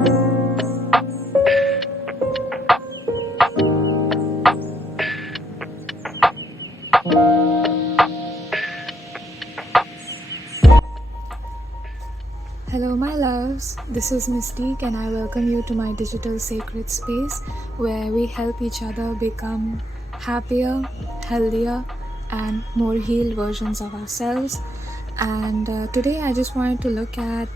Hello my loves, this is 𝒫𝒾𝓁𝑒 and I welcome you to my digital sacred space where we help each other become happier, healthier and more healed versions of ourselves. And today I just wanted to look at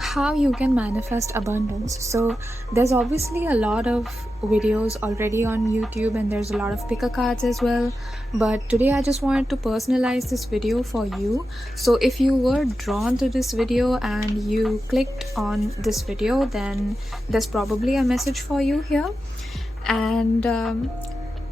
how you can manifest abundance. So there's obviously a lot of videos already on YouTube and there's a lot of picker cards as well, but today I just wanted to personalize this video for you. So if you were drawn to this video and you clicked on this video, then there's probably a message for you here. And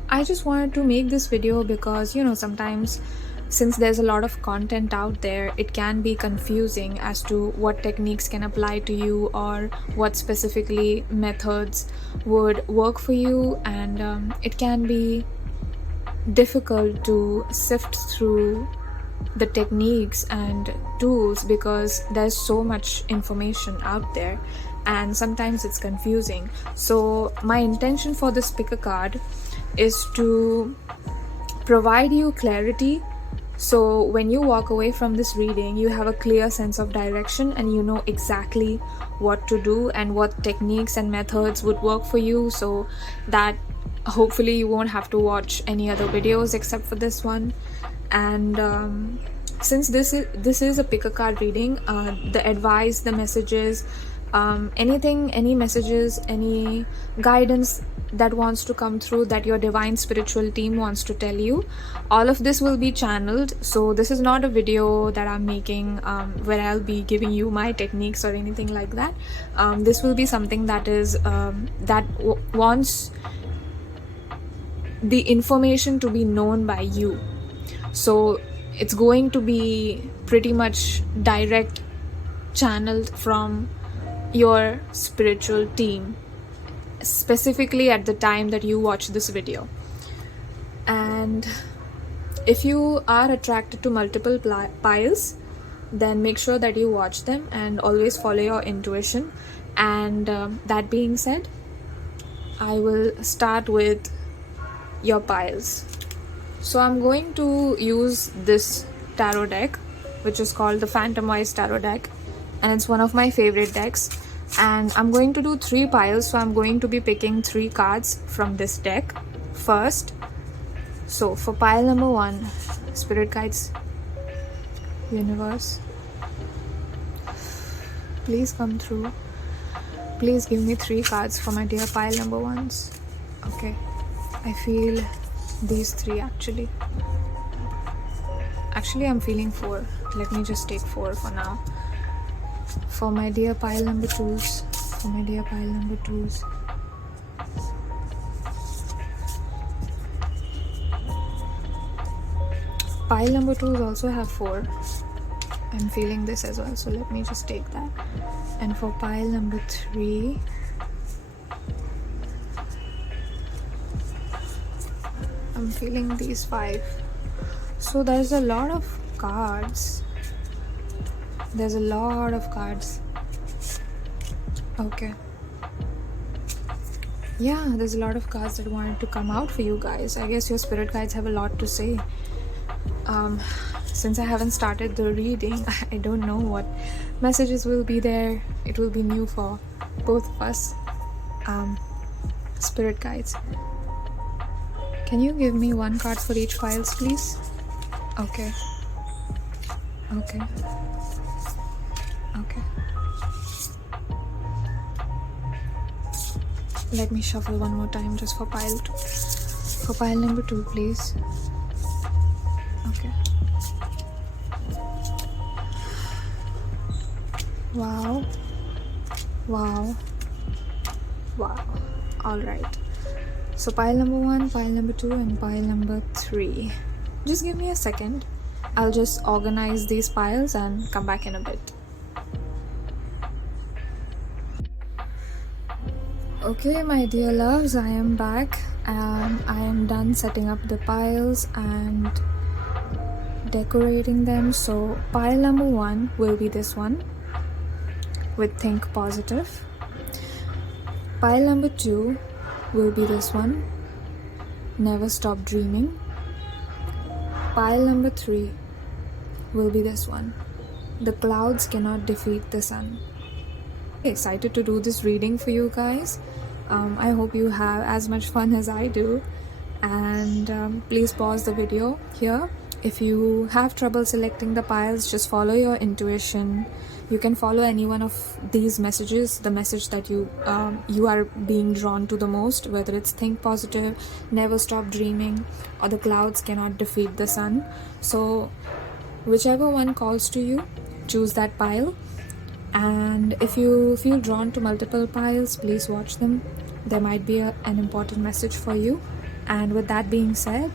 I just wanted to make this video because sometimes since there's a lot of content out there, it can be confusing as to what techniques can apply to you or what specifically methods would work for you, and it can be difficult to sift through the techniques and tools because there's so much information out there and sometimes it's confusing. So my intention for this picker card is to provide you clarity. So when you walk away from this reading, you have a clear sense of direction and you know exactly what to do and what techniques and methods would work for you, so that hopefully you won't have to watch any other videos except for this one. And since this is a picker card reading, the advice, the messages, any messages, any guidance that wants to come through, that your divine spiritual team wants to tell you, all of this will be channeled. So this is not a video that I'm making where I'll be giving you my techniques or anything like that. This will be something that is wants the information to be known by you. So it's going to be pretty much direct channeled from your spiritual team, specifically at the time that you watch this video. And if you are attracted to multiple piles, then make sure that you watch them and always follow your intuition. And that being said, I will start with your piles. So I'm going to use this tarot deck, which is called the Phantom Wise Tarot deck, and it's one of my favorite decks. And I'm going to do 3 piles, so I'm going to be picking 3 cards from this deck first. So for pile number 1, Spirit Guides, Universe, please come through. Please give me 3 cards for my dear pile number 1s. Okay, I feel these 3 actually. I'm feeling 4. Let me just take 4 for now. For my dear pile number 2s, Pile number 2s also have 4. I'm feeling this as well, so let me just take that. And for pile number 3, I'm feeling these 5. So there's a lot of cards. Okay. Yeah, there's a lot of cards that wanted to come out for you guys. I guess your spirit guides have a lot to say. Since I haven't started the reading, I don't know what messages will be there. It will be new for both of us. Spirit guides, can you give me 1 card for each files, please? Okay. Let me shuffle one more time just for pile 2. For pile number 2, please. Okay. Wow. Alright. So pile number 1, pile number 2 and pile number 3. Just give me a second. I'll just organize these piles and come back in a bit. Okay, my dear loves, I am back. I am done setting up the piles and decorating them. So pile number 1 will be this one with Think Positive. Pile number 2 will be this one, never stop dreaming. Pile number 3 will be this one, the clouds cannot defeat the sun. Excited to do this reading for you guys. I hope you have as much fun as I do, and please pause the video here. If you have trouble selecting the piles, just follow your intuition. You can follow any one of these messages, the message that you are being drawn to the most, whether it's think positive, never stop dreaming, or the clouds cannot defeat the sun. So whichever one calls to you, choose that pile. And if you feel drawn to multiple piles, please watch them. There might be an important message for you. And with that being said,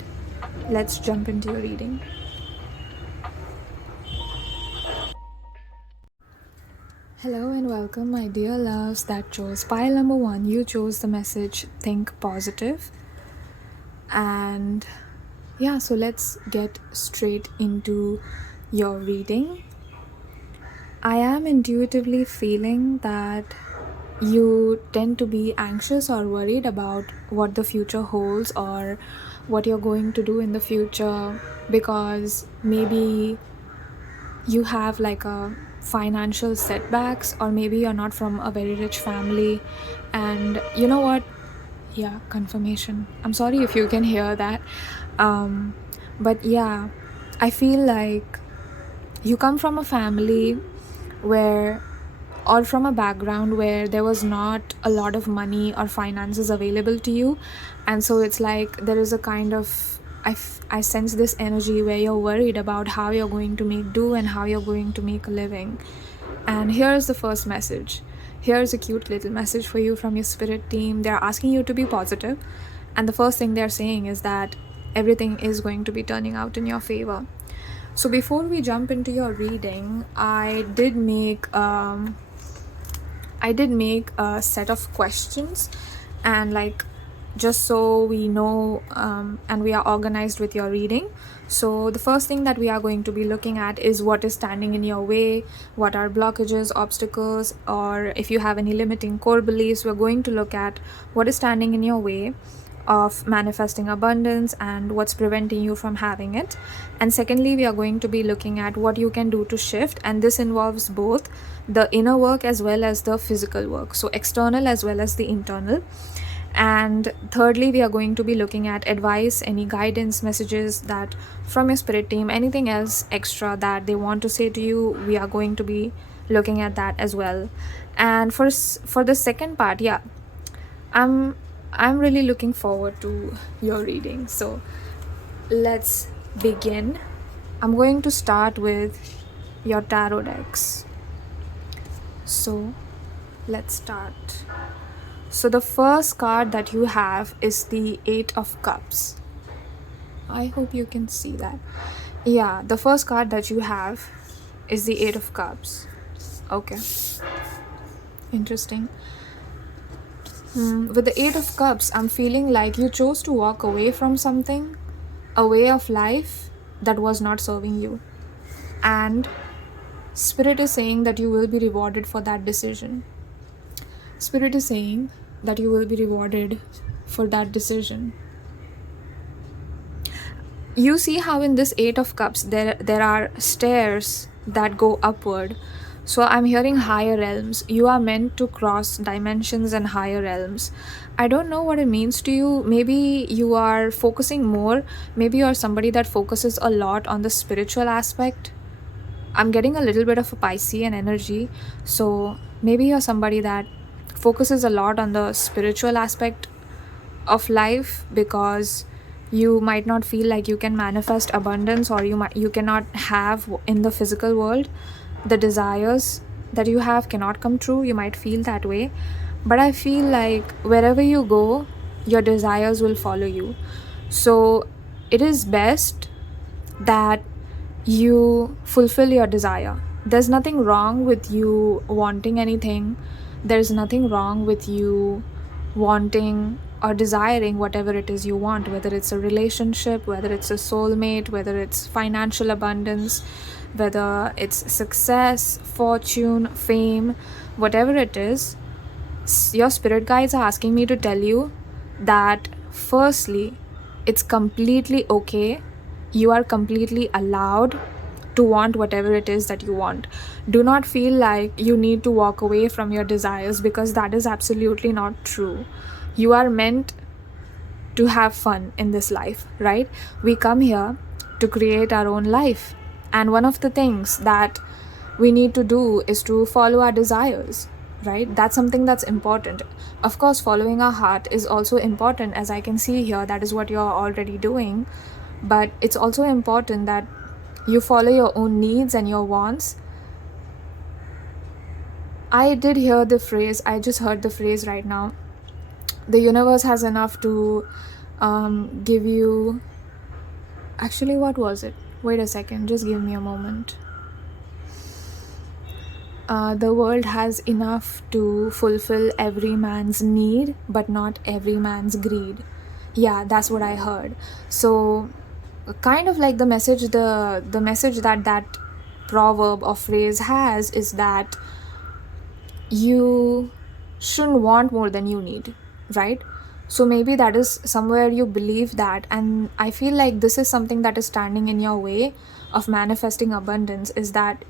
let's jump into your reading. Hello and welcome, my dear loves that chose pile number 1. You chose the message think positive. And yeah, so let's get straight into your reading. I am intuitively feeling that you tend to be anxious or worried about what the future holds or what you're going to do in the future, because maybe you have like a financial setbacks, or maybe you're not from a very rich family. And you know what, yeah, confirmation, I'm sorry if you can hear that, but yeah, I feel like you come from a family where, or from a background where there was not a lot of money or finances available to you, and so it's like there is a kind of, I sense this energy where you're worried about how you're going to make do and how you're going to make a living. And here's the first message. Here's a cute little message for you from your spirit team. They're asking you to be positive, and the first thing they're saying is that everything is going to be turning out in your favor. So before we jump into your reading, I did make a set of questions, and like, just so we know and we are organized with your reading. So the first thing that we are going to be looking at is what is standing in your way, what are blockages, obstacles, or if you have any limiting core beliefs. We're going to look at what is standing in your way of manifesting abundance and what's preventing you from having it. And secondly, we are going to be looking at what you can do to shift, and this involves both the inner work as well as the physical work, so external as well as the internal. And thirdly, we are going to be looking at advice, any guidance messages that from your spirit team, anything else extra that they want to say to you. We are going to be looking at that as well. And for the second part, yeah, I'm really looking forward to your reading. So let's begin. I'm going to start with your tarot decks. So let's start. So the first card that you have is the 8 of Cups. I hope you can see that. Yeah, the first card that you have is the 8 of Cups. Okay. Interesting. With the 8 of Cups, I'm feeling like you chose to walk away from something, a way of life that was not serving you. And Spirit is saying that you will be rewarded for that decision. Spirit is saying that you will be rewarded for that decision. You see how in this 8 of Cups, there are stairs that go upward. So I'm hearing higher realms. You are meant to cross dimensions and higher realms. I don't know what it means to you. Maybe you are focusing more. Maybe you're somebody that focuses a lot on the spiritual aspect. I'm getting a little bit of a Piscean energy. So maybe you're somebody that focuses a lot on the spiritual aspect of life, because you might not feel like you can manifest abundance, or you cannot have in the physical world. The desires that you have cannot come true. You might feel that way, but I feel like wherever you go, your desires will follow you. So it is best that you fulfill your desire. There's nothing wrong with you wanting anything. There's nothing wrong with you wanting or desiring whatever it is you want, whether it's a relationship, whether it's a soulmate, whether it's financial abundance, whether it's success, fortune, fame, whatever it is. Your spirit guides are asking me to tell you that firstly, it's completely okay. You are completely allowed to want whatever it is that you want. Do not feel like you need to walk away from your desires, because that is absolutely not true. You are meant to have fun in this life, right? We come here to create our own life. And one of the things that we need to do is to follow our desires, right? That's something that's important. Of course, following our heart is also important, as I can see here. That is what you're already doing. But it's also important that you follow your own needs and your wants. I did hear the phrase, I just heard the phrase right now. The universe has enough to give you... Actually, what was it? Wait a second, just give me a moment. The world has enough to fulfill every man's need, but not every man's greed. Yeah, that's what I heard. So kind of like the message that proverb or phrase has is that you shouldn't want more than you need, right? So maybe that is somewhere you believe that, and I feel like this is something that is standing in your way of manifesting abundance, is that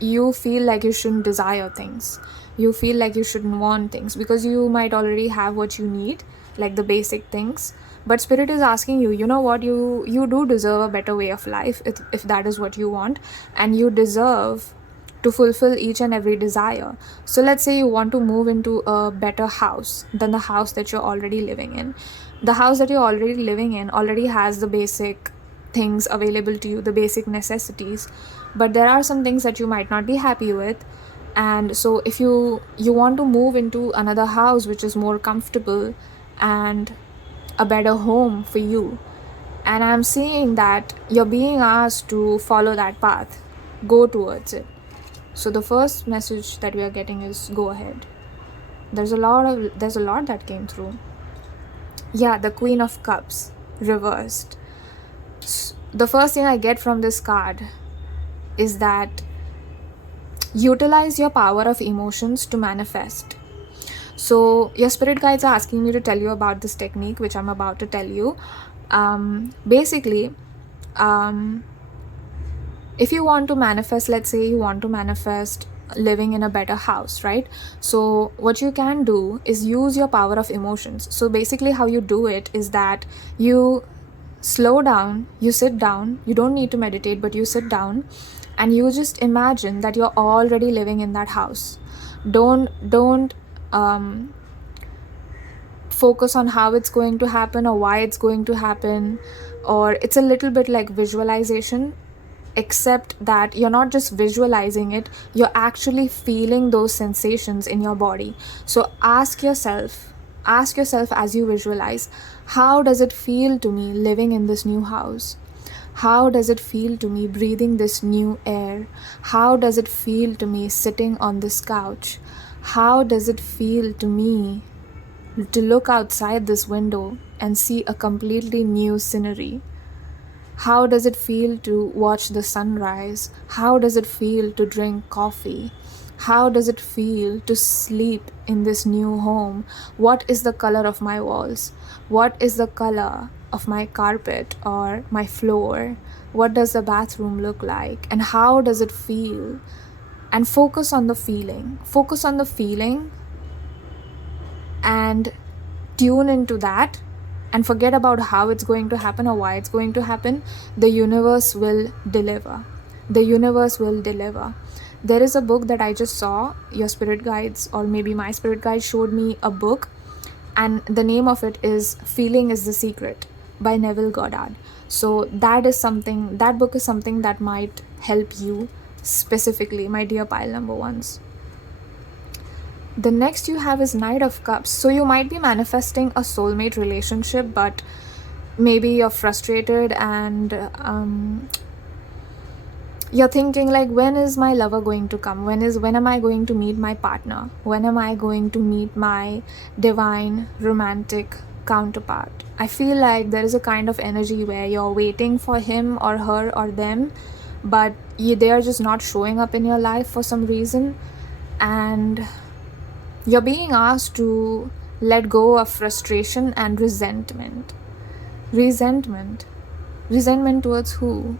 you feel like you shouldn't desire things. You feel like you shouldn't want things because you might already have what you need, like the basic things. But spirit is asking you, you know what, you do deserve a better way of life if that is what you want, and you deserve to fulfill each and every desire. So let's say you want to move into a better house than the house that you're already living in. The house that you're already living in already has the basic things available to you, the basic necessities, but there are some things that you might not be happy with. And so if you want to move into another house which is more comfortable and a better home for you, and I'm seeing that you're being asked to follow that path, go towards it. So the first message that we are getting is go ahead. There's a lot that came through. Yeah, the Queen of Cups reversed. The first thing I get from this card is that utilize your power of emotions to manifest. So your spirit guides are asking me to tell you about this technique, which I'm about to tell you. Basically, if you want to manifest, let's say you want to manifest living in a better house, right? So what you can do is use your power of emotions. So basically how you do it is that you slow down, you sit down, you don't need to meditate, but you sit down and you just imagine that you're already living in that house. Don't focus on how it's going to happen or why it's going to happen, or it's a little bit like visualization, except that you're not just visualizing it, you're actually feeling those sensations in your body. So ask yourself as you visualize, how does it feel to me living in this new house? How does it feel to me breathing this new air? How does it feel to me sitting on this couch? How does it feel to me to look outside this window and see a completely new scenery? How does it feel to watch the sunrise? How does it feel to drink coffee? How does it feel to sleep in this new home? What is the color of my walls? What is the color of my carpet or my floor? What does the bathroom look like? And how does it feel? And focus on the feeling. Focus on the feeling and tune into that, and forget about how it's going to happen or why it's going to happen. The universe will deliver. The universe will deliver. There is a book that I just saw. Your spirit guides, or maybe my spirit guide, showed me a book, and the name of it is Feeling is the Secret by Neville Goddard. So that book is something that might help you specifically, my dear pile number ones. The next you have is Knight of Cups. So you might be manifesting a soulmate relationship, but maybe you're frustrated and you're thinking like, when is my lover going to come? When am I going to meet my partner? When am I going to meet my divine romantic counterpart? I feel like there is a kind of energy where you're waiting for him or her or them, but they are just not showing up in your life for some reason. And You're being asked to let go of frustration and resentment. Resentment. Resentment towards who?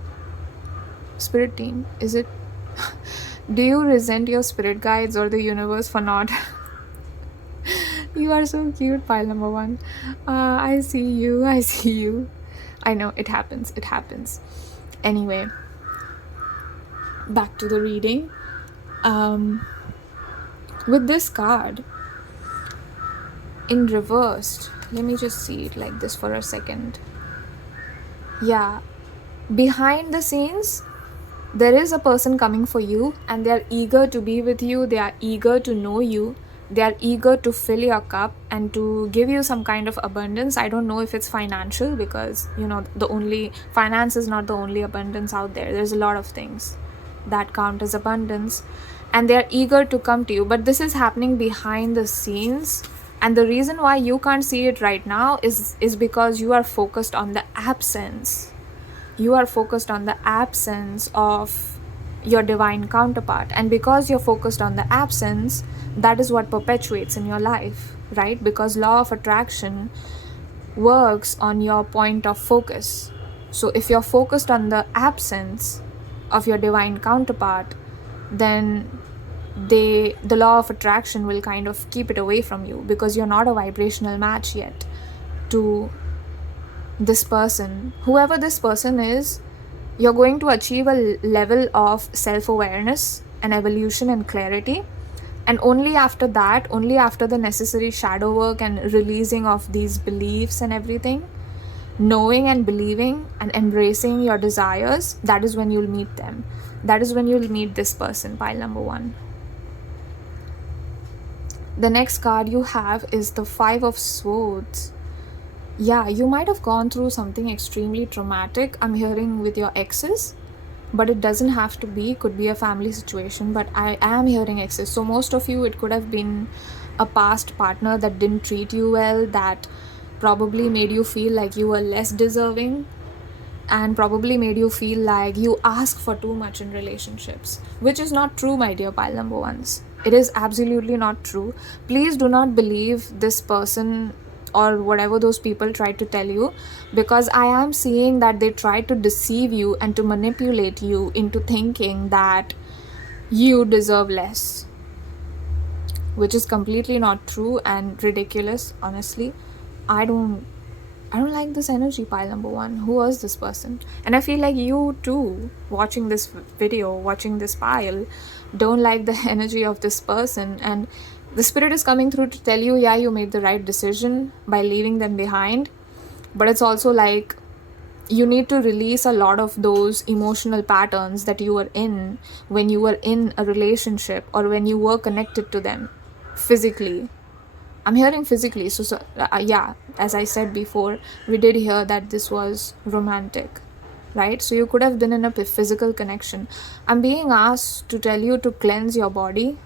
Spirit team. Is it? Do you resent your spirit guides or the universe for not? You are so cute, pile number 1. I see you. I see you. I know, it happens. It happens. Anyway, back to the reading. With this card, in reversed, let me just see it like this for a second. Yeah, behind the scenes, there is a person coming for you and they are eager to be with you, they are eager to know you, they are eager to fill your cup and to give you some kind of abundance. I don't know if it's financial, because the only finance is not the only abundance out there. There's a lot of things that count as abundance, and they are eager to come to you, but this is happening behind the scenes. And the reason why you can't see it right now is because you are focused on the absence. You are focused on the absence of your divine counterpart. And because you're focused on the absence, that is what perpetuates in your life, right? Because law of attraction works on your point of focus. So if you're focused on the absence of your divine counterpart, then the law of attraction will kind of keep it away from you, because you're not a vibrational match yet to this person. Whoever this person is, you're going to achieve a level of self-awareness and evolution and clarity. And only after that, only after the necessary shadow work and releasing of these beliefs and everything, knowing and believing and embracing your desires, that is when you'll meet them. That is when you'll meet this person, pile number 1. The next card you have is the 5 of Swords. Yeah, you might have gone through something extremely traumatic, I'm hearing, with your exes, but it doesn't have to be. Could be a family situation, but I am hearing exes. So most of you, it could have been a past partner that didn't treat you well, that probably made you feel like you were less deserving, and probably made you feel like you ask for too much in relationships, which is not true, my dear pile number 1s. It is absolutely not true. Please do not believe this person or whatever those people try to tell you, because I am seeing that they try to deceive you and to manipulate you into thinking that you deserve less, which is completely not true and ridiculous. Honestly, I don't like this energy, pile number 1. Who was this person? And I feel like you too, watching this video, watching this pile, don't like the energy of this person. And the spirit is coming through to tell you, yeah, you made the right decision by leaving them behind. But it's also like you need to release a lot of those emotional patterns that you were in when you were in a relationship or when you were connected to them physically. I'm hearing physically. So yeah, as I said before, we did hear that this was romantic, right? So you could have been in a physical connection. I'm being asked to tell you to cleanse your body.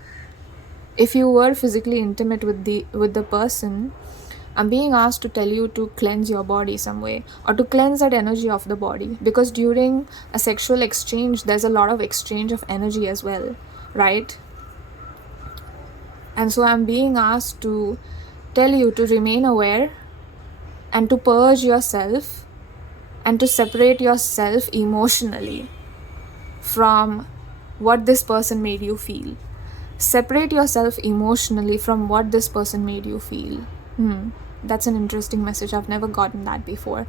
If you were physically intimate with the person, I'm being asked to tell you to cleanse your body some way, or to cleanse that energy of the body, because during a sexual exchange, there's a lot of exchange of energy as well, right? And so I'm being asked to tell you to remain aware and to purge yourself and to separate yourself emotionally from what this person made you feel. Separate yourself emotionally from what this person made you feel. That's an interesting message. I've never gotten that before.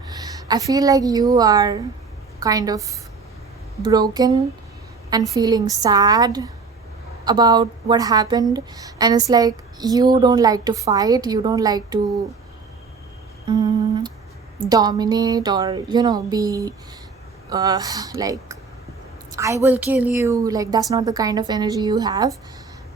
I feel like you are kind of broken and feeling sad about what happened, and it's like you don't like to fight, you don't like to dominate or be like, I will kill you. Like, that's not the kind of energy you have.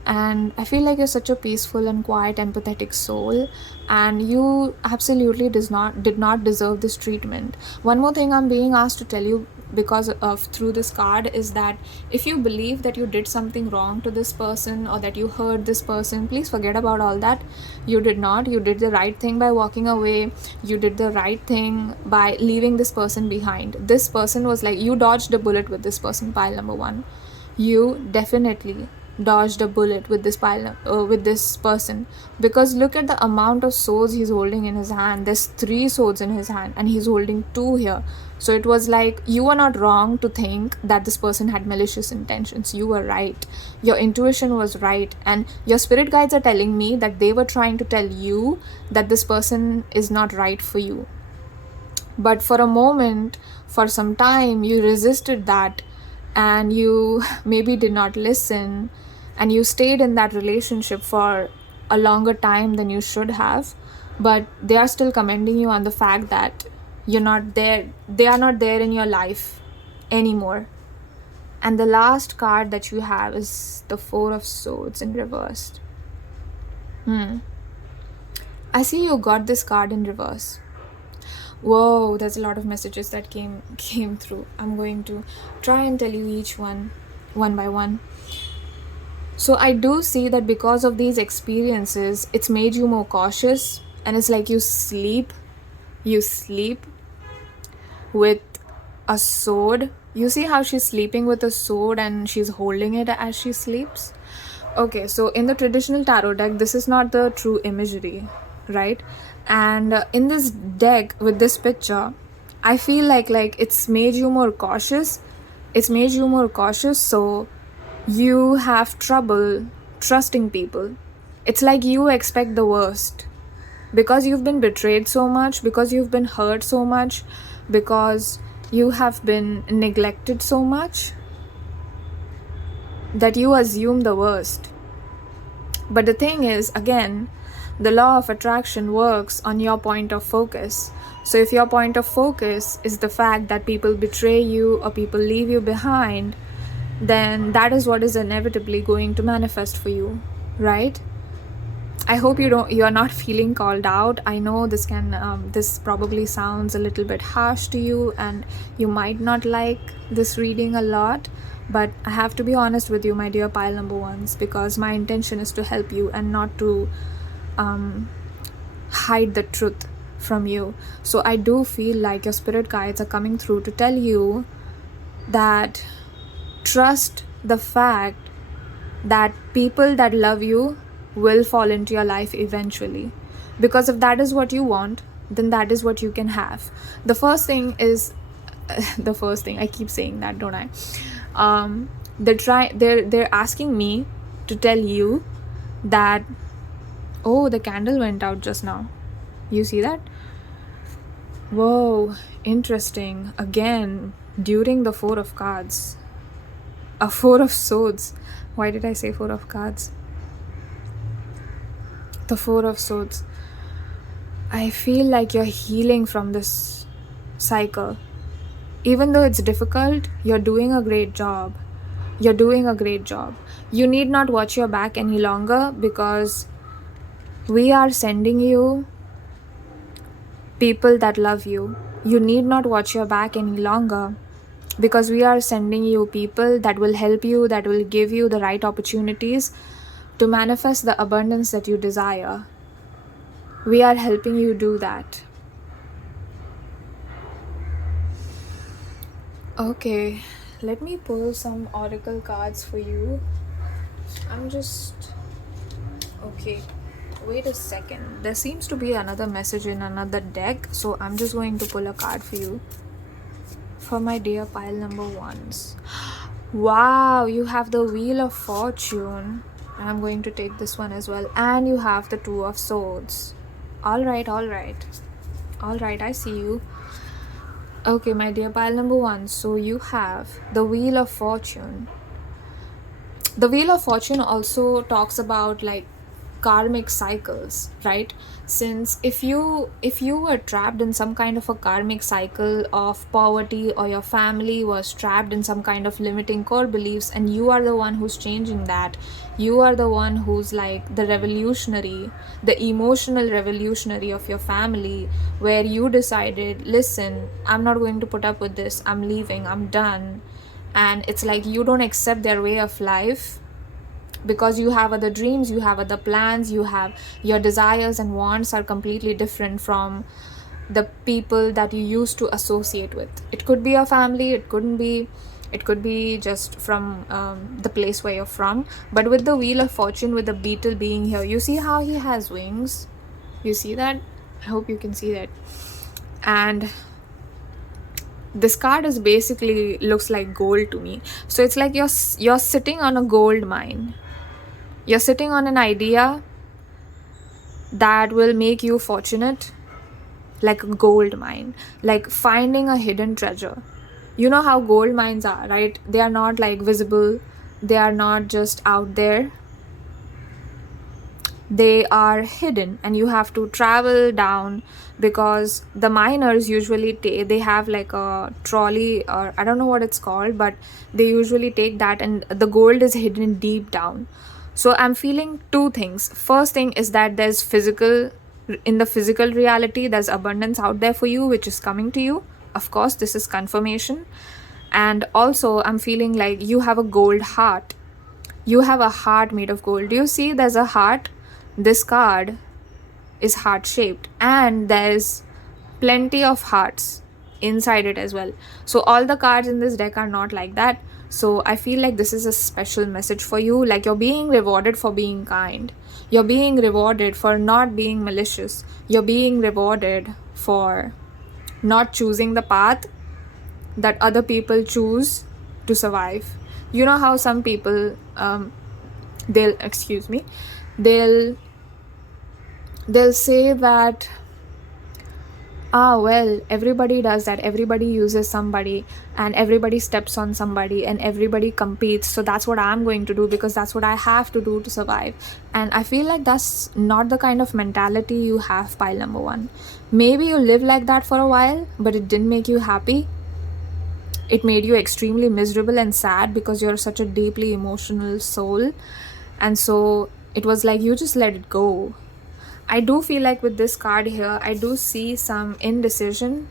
And I feel like you're such a peaceful and quiet, empathetic soul, and you absolutely did not deserve this treatment. One more thing I'm being asked to tell you because of through this card is that if you believe that you did something wrong to this person or that you hurt this person, please forget about all that. You did not. You did the right thing by walking away. You did the right thing by leaving this person behind. This person was like, you dodged a bullet with this person, pile number 1. You definitely dodged a bullet with this person, because look at the amount of swords he's holding in his hand. There's 3 swords in his hand and he's holding 2 here. So it was like, you were not wrong to think that this person had malicious intentions. You were right. Your intuition was right, and your spirit guides are telling me that they were trying to tell you that this person is not right for you. But for a moment, for some time, you resisted that, and you maybe did not listen, and you stayed in that relationship for a longer time than you should have. But they are still commending you on the fact that you're not there. They are not there in your life anymore. And the last card that you have is the 4 of Swords in reverse. I see you got this card in reverse. Whoa, there's a lot of messages that came through. I'm going to try and tell you each one by one. So I do see that because of these experiences, it's made you more cautious, and it's like you sleep with a sword. You see how she's sleeping with a sword and she's holding it as she sleeps? Okay, so in the traditional tarot deck, this is not the true imagery, right? And in this deck with this picture, I feel like it's made you more cautious. So you have trouble trusting people. It's like you expect the worst because you've been betrayed so much, because you've been hurt so much, because you have been neglected so much, that you assume the worst. But the thing is, again, the law of attraction works on your point of focus. So if your point of focus is the fact that people betray you or people leave you behind, then that is what is inevitably going to manifest for you, right? I hope you are not feeling called out. I know this probably sounds a little bit harsh to you, and you might not like this reading a lot, but I have to be honest with you, my dear pile number ones, because my intention is to help you and not to hide the truth from you. So I do feel like your spirit guides are coming through to tell you that trust the fact that people that love you will fall into your life eventually. Because if that is what you want, then that is what you can have. The first thing is the first thing, I keep saying that, don't I? They're asking me to tell you that, oh, the candle went out just now. You see that? Whoa, interesting. Again, during the 4 of cards. A 4 of Swords. Why did I say 4 of cards? The 4 of Swords. I feel like you're healing from this cycle. Even though it's difficult, you're doing a great job. You need not watch your back any longer, because we are sending you people that love you. You need not watch your back any longer, because we are sending you people that will help you, that will give you the right opportunities to manifest the abundance that you desire. We are helping you do that. Okay, let me pull some oracle cards for you. Okay, wait a second. There seems to be another message in another deck, so I'm just going to pull a card for you. For my dear pile number ones. Wow, you have the Wheel of Fortune. And I'm going to take this one as well. And you have the 2 of Swords. Alright, I see you. Okay, my dear pile number one. So you have the Wheel of Fortune. The Wheel of Fortune also talks about karmic cycles, right? Since if you were trapped in some kind of a karmic cycle of poverty, or your family was trapped in some kind of limiting core beliefs, and you are the one who's changing that, you are the one who's the revolutionary, the emotional revolutionary of your family, where you decided, listen, I'm not going to put up with this, I'm leaving, I'm done. And it's like you don't accept their way of life, because you have other dreams, you have other plans, you have your desires and wants are completely different from the people that you used to associate with. It could be your family, it couldn't be, It could be just from the place where you're from. But with the Wheel of Fortune, with the beetle being here, you see how he has wings? You see that? I hope you can see that. And this card is basically looks like gold to me. So it's like you're sitting on a gold mine. You're sitting on an idea that will make you fortunate, like a gold mine, like finding a hidden treasure. You know how gold mines are, right? They are not like visible. They are not just out there. They are hidden, and you have to travel down, because the miners usually they have like a trolley, or I don't know what it's called, but they usually take that, and the gold is hidden deep down. So I'm feeling two things. First thing is that there's in the physical reality, there's abundance out there for you, which is coming to you. Of course, this is confirmation. And also I'm feeling like you have a gold heart. You have a heart made of gold. Do you see there's a heart? This card is heart shaped, and there's plenty of hearts inside it as well. So all the cards in this deck are not like that. So I feel like this is a special message for you. Like you're being rewarded for being kind. You're being rewarded for not being malicious. You're being rewarded for not choosing the path that other people choose to survive. You know how some people they'll say that, well, everybody does that, everybody uses somebody, and everybody steps on somebody, and everybody competes, so that's what I'm going to do because that's what I have to do to survive. And I feel like that's not the kind of mentality you have, pile number one. Maybe you live like that for a while, but it didn't make you happy. It made you extremely miserable and sad because you're such a deeply emotional soul. And so it was like you just let it go. I do feel like with this card here, I do see some indecision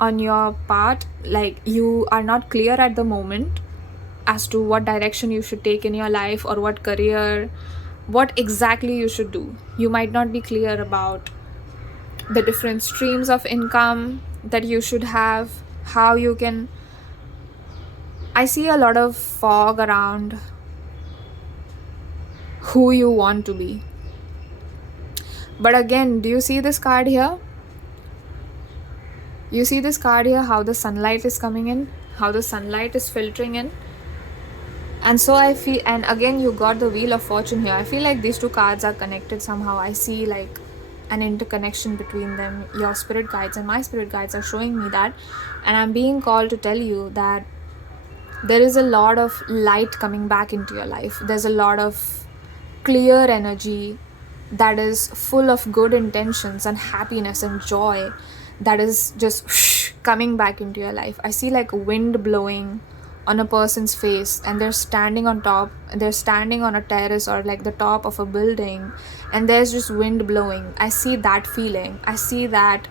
on your part. Like you are not clear at the moment as to what direction you should take in your life, or what career, what exactly you should do. You might not be clear about the different streams of income that you should have, how you can. I see a lot of fog around who you want to be. But again, do you see this card here? You see this card here, how the sunlight is coming in, how the sunlight is filtering in. And so I feel, and again you got the Wheel of Fortune here. I feel like these two cards are connected somehow. I see like an interconnection between them. Your spirit guides and my spirit guides are showing me that. And I'm being called to tell you that there is a lot of light coming back into your life. There's a lot of clear energy that is full of good intentions and happiness and joy that is just coming back into your life. I see like wind blowing on a person's face, and they're standing on a terrace or like the top of a building, and there's just wind blowing. I see that feeling. I see that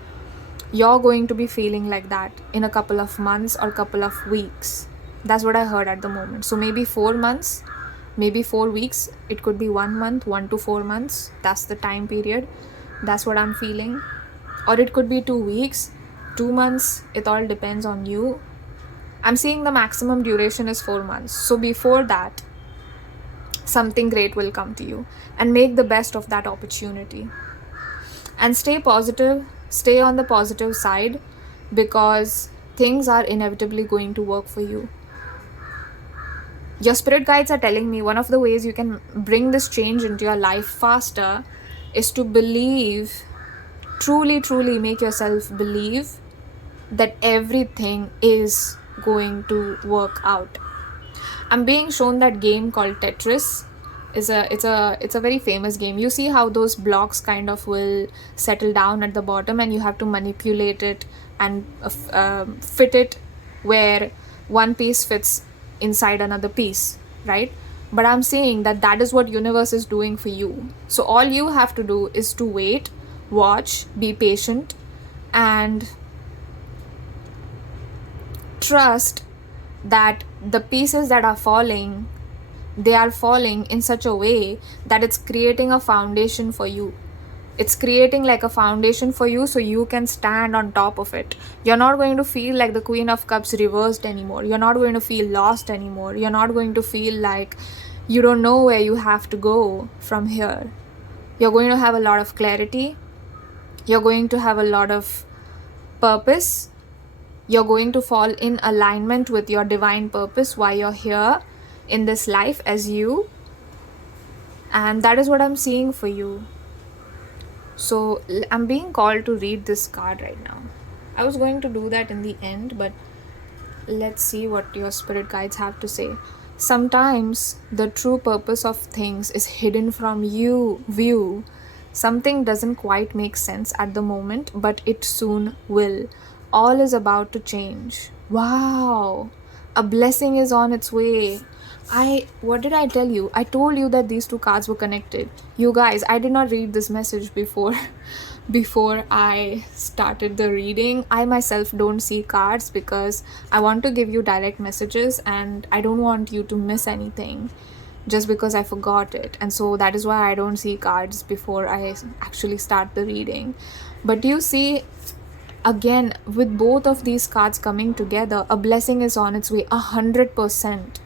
you're going to be feeling like that in a couple of months or couple of weeks. That's what I heard at the moment. So maybe 4 months, maybe 4 weeks, it could be 1 month, 1 to 4 months. That's the time period. That's what I'm feeling. Or it could be 2 weeks, 2 months. It all depends on you. I'm seeing the maximum duration is 4 months. So before that, something great will come to you, and make the best of that opportunity. And stay positive, stay on the positive side, because things are inevitably going to work for you. Your spirit guides are telling me one of the ways you can bring this change into your life faster is to believe, truly make yourself believe that everything is going to work out. I'm being shown that game called Tetris. It's a very famous game. You see how those blocks kind of will settle down at the bottom, and you have to manipulate it and fit it where one piece fits inside another piece, right? But I'm saying that is what universe is doing for you. So all you have to do is to wait, watch, be patient, and trust that the pieces that are falling, they are falling in such a way that it's creating a foundation for you. It's creating like a foundation for you so you can stand on top of it. You're not going to feel like the Queen of Cups reversed anymore. You're not going to feel lost anymore. You're not going to feel like you don't know where you have to go from here. You're going to have a lot of clarity. You're going to have a lot of purpose. You're going to fall in alignment with your divine purpose, why you're here in this life as you. And that is what I'm seeing for you. So I'm being called to read this card right now. I was going to do that in the end, but let's see what your spirit guides have to say. Sometimes the true purpose of things is hidden from you view. Something doesn't quite make sense at the moment, but it soon will. All is about to change. Wow, a blessing is on its way. What did I tell you? I told you that these two cards were connected. You guys, I did not read this message before I started the reading. I myself don't see cards because I want to give you direct messages and I don't want you to miss anything just because I forgot it. And so that is why I don't see cards before I actually start the reading. But you see, again, with both of these cards coming together, a blessing is on its way. 100%.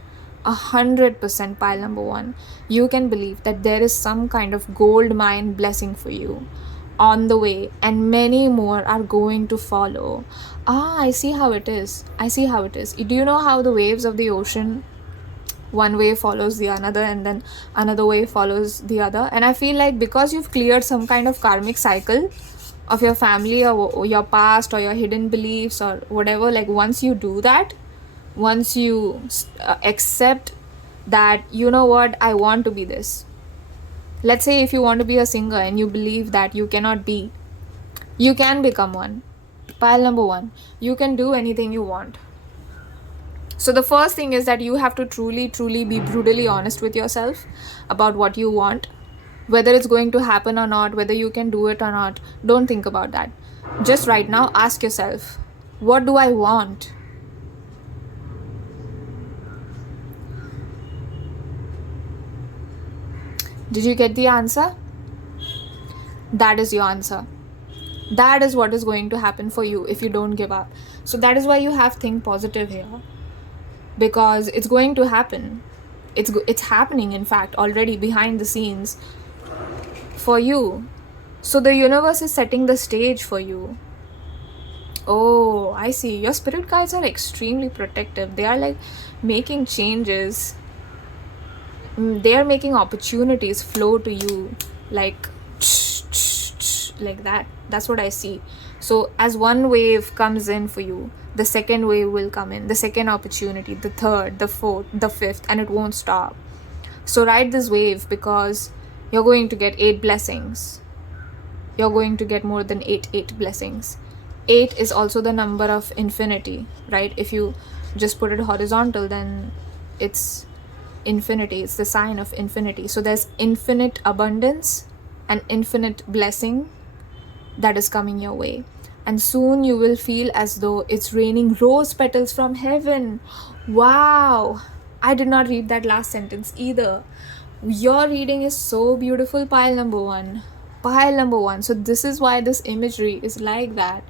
100% pile number one. You can believe that there is some kind of gold mine blessing for you on the way, and many more are going to follow. I see how it is. Do you know how the waves of the ocean, one wave follows the another and then another wave follows the other? And I feel like because you've cleared some kind of karmic cycle of your family or your past or your hidden beliefs or whatever, like once you do that, once you accept that, you know what, I want to be this. Let's say if you want to be a singer and you believe that you cannot be, you can become one. Pile number one, you can do anything you want. So the first thing is that you have to truly be brutally honest with yourself about what you want, whether it's going to happen or not, whether you can do it or not. Don't think about that. Just right now ask yourself, what do I want? Did you get the answer? That is your answer. That is what is going to happen for you if you don't give up. So that is why you have think positive here, because it's going to happen. It's happening, in fact, already behind the scenes for you. So the universe is setting the stage for you. Oh, I see. Your spirit guides are extremely protective. They are like making changes. They are making opportunities flow to you like that. That's what I see. So as one wave comes in for you, the second wave will come in, the second opportunity, the third, the fourth, the fifth, and it won't stop. So ride this wave, because you're going to get 8 blessings. You're going to get more than 8 blessings. 8 is also the number of infinity, right? If you just put it horizontal, then it's infinity. It's the sign of infinity. So there's infinite abundance and infinite blessing that is coming your way. And soon you will feel as though it's raining rose petals from heaven. Wow, I did not read that last sentence either. Your reading is so beautiful, pile number one. So this is why this imagery is like that.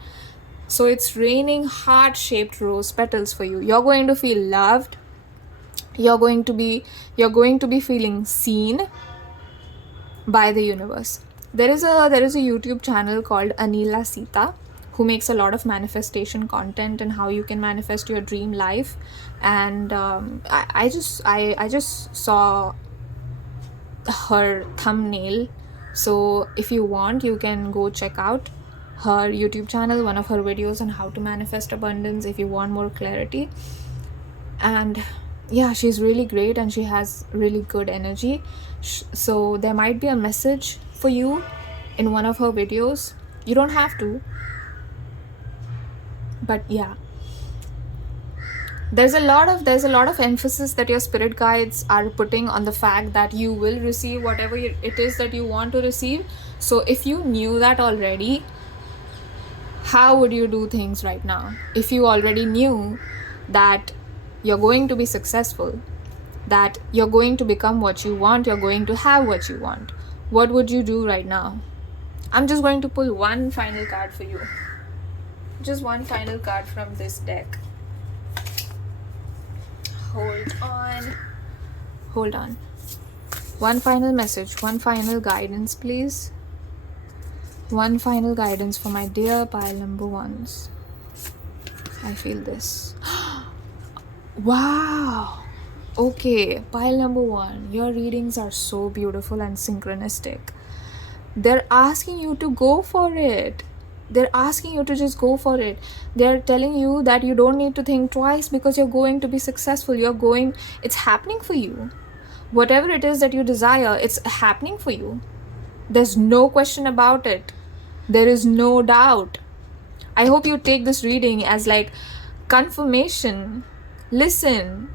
So it's raining heart-shaped rose petals for you. You're going to feel loved. You're going to be feeling seen by the universe. There is a YouTube channel called Anila Sita, who makes a lot of manifestation content and how you can manifest your dream life. And I just saw her thumbnail. So if you want, you can go check out her YouTube channel, one of her videos on how to manifest abundance if you want more clarity. And yeah, she's really great and she has really good energy. So there might be a message for you in one of her videos. You don't have to, but yeah, there's a lot of emphasis that your spirit guides are putting on the fact that you will receive whatever it is that you want to receive. So if you knew that already, how would you do things right now? If you already knew that you're going to be successful, that you're going to become what you want, you're going to have what you want, what would you do right now? I'm just going to pull one final card for you. Just one final card from this deck. Hold on. Hold on. One final message, one final guidance, please. One final guidance for my dear pile number ones. I feel this. Wow. Okay, pile number one. Your readings are so beautiful and synchronistic. They're asking you to go for it. They're asking you to just go for it. They're telling you that you don't need to think twice because you're going to be successful. It's happening for you. Whatever it is that you desire, it's happening for you. There's no question about it. There is no doubt. I hope you take this reading as like confirmation. Listen,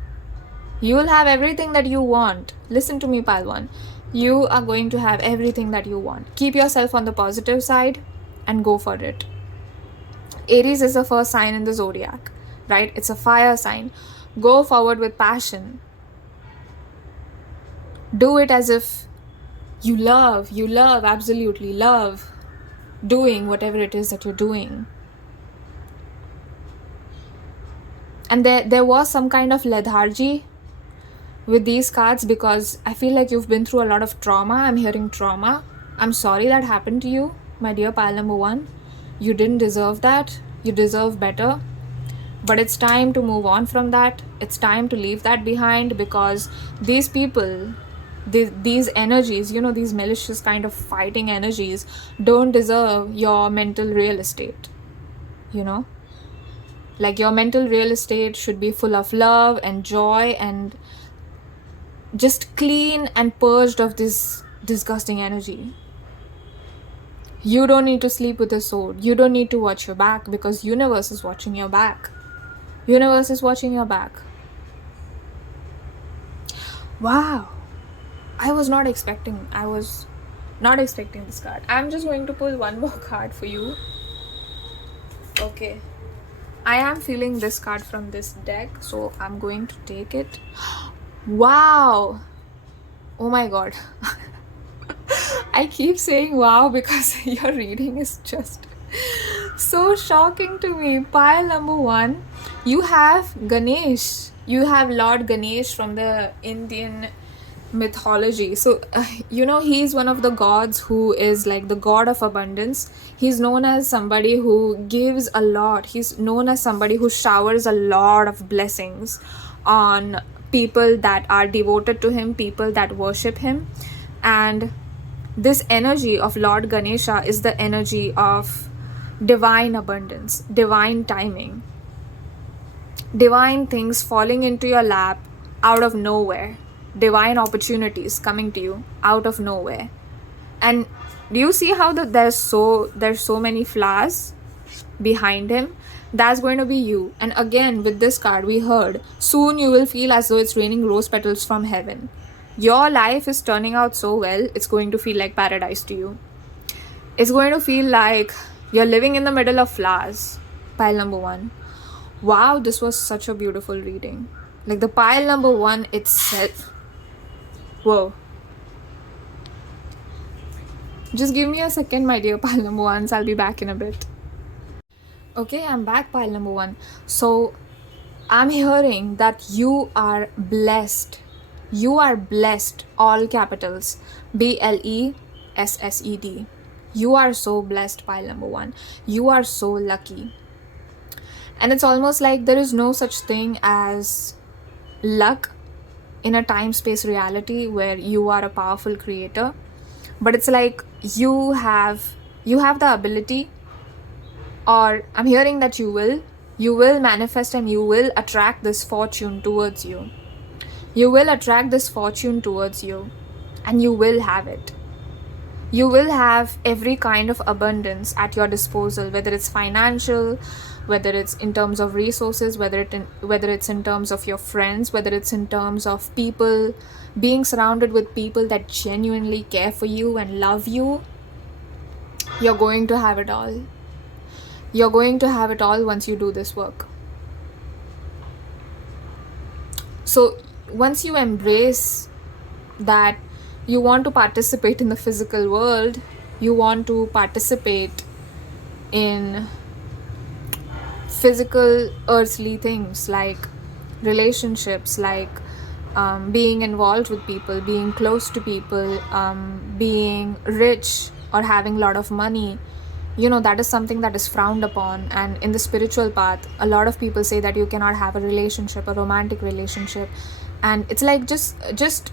you will have everything that you want. Listen to me, pile one. You are going to have everything that you want. Keep yourself on the positive side and go for it. Aries is the first sign in the zodiac, right? It's a fire sign. Go forward with passion. Do it as if you love, absolutely love doing whatever it is that you're doing. And there was some kind of lethargy with these cards because I feel like you've been through a lot of trauma. I'm hearing trauma. I'm sorry that happened to you, my dear pile number one. You didn't deserve that. You deserve better. But it's time to move on from that. It's time to leave that behind because these people, these energies, these malicious kind of fighting energies don't deserve your mental real estate. Like your mental real estate should be full of love and joy and just clean and purged of this disgusting energy. You don't need to sleep with a sword. You don't need to watch your back because universe is watching your back. Universe is watching your back. Wow. I was not expecting this card. I'm just going to pull one more card for you. Okay. I am feeling this card from this deck, so I'm going to take it. Wow. Oh my god. I keep saying wow because your reading is just so shocking to me. Pile number one, you have Ganesh. You have Lord Ganesh from the Indian mythology. So he's one of the gods who is like the god of abundance. He's known as somebody who gives a lot. He's known as somebody who showers a lot of blessings on people that are devoted to him, people that worship him. And this energy of Lord Ganesha is the energy of divine abundance, divine timing, divine things falling into your lap out of nowhere, divine opportunities coming to you out of nowhere. And do you see how there's so many flowers behind him? That's going to be you. And again, with this card, we heard soon you will feel as though it's raining rose petals from heaven. Your life is turning out so well, it's going to feel like paradise to you. It's going to feel like you're living in the middle of flowers. Pile number one. Wow, this was such a beautiful reading. Like the pile number one itself. Whoa. Just give me a second, my dear pile number ones. I'll be back in a bit. Okay, I'm back, pile number one. So I'm hearing that you are blessed. You are blessed, all capitals, BLESSED. You are so blessed, pile number one. You are so lucky. And it's almost like there is no such thing as luck in a time-space reality where you are a powerful creator. But it's like you have the ability, or I'm hearing that you will manifest and you will attract this fortune towards you. You will attract this fortune towards you and you will have it. You will have every kind of abundance at your disposal, whether it's financial, whether it's in terms of resources, whether it's in terms of your friends, whether it's in terms of people, being surrounded with people that genuinely care for you and love you. You're going to have it all. You're going to have it all once you do this work. So once you embrace that you want to participate in the physical world, You want to participate in physical earthly things like relationships, like being involved with people, being close to people, being rich or having a lot of money. That is something that is frowned upon. And in the spiritual path, a lot of people say that you cannot have a relationship, a romantic relationship. And it's like just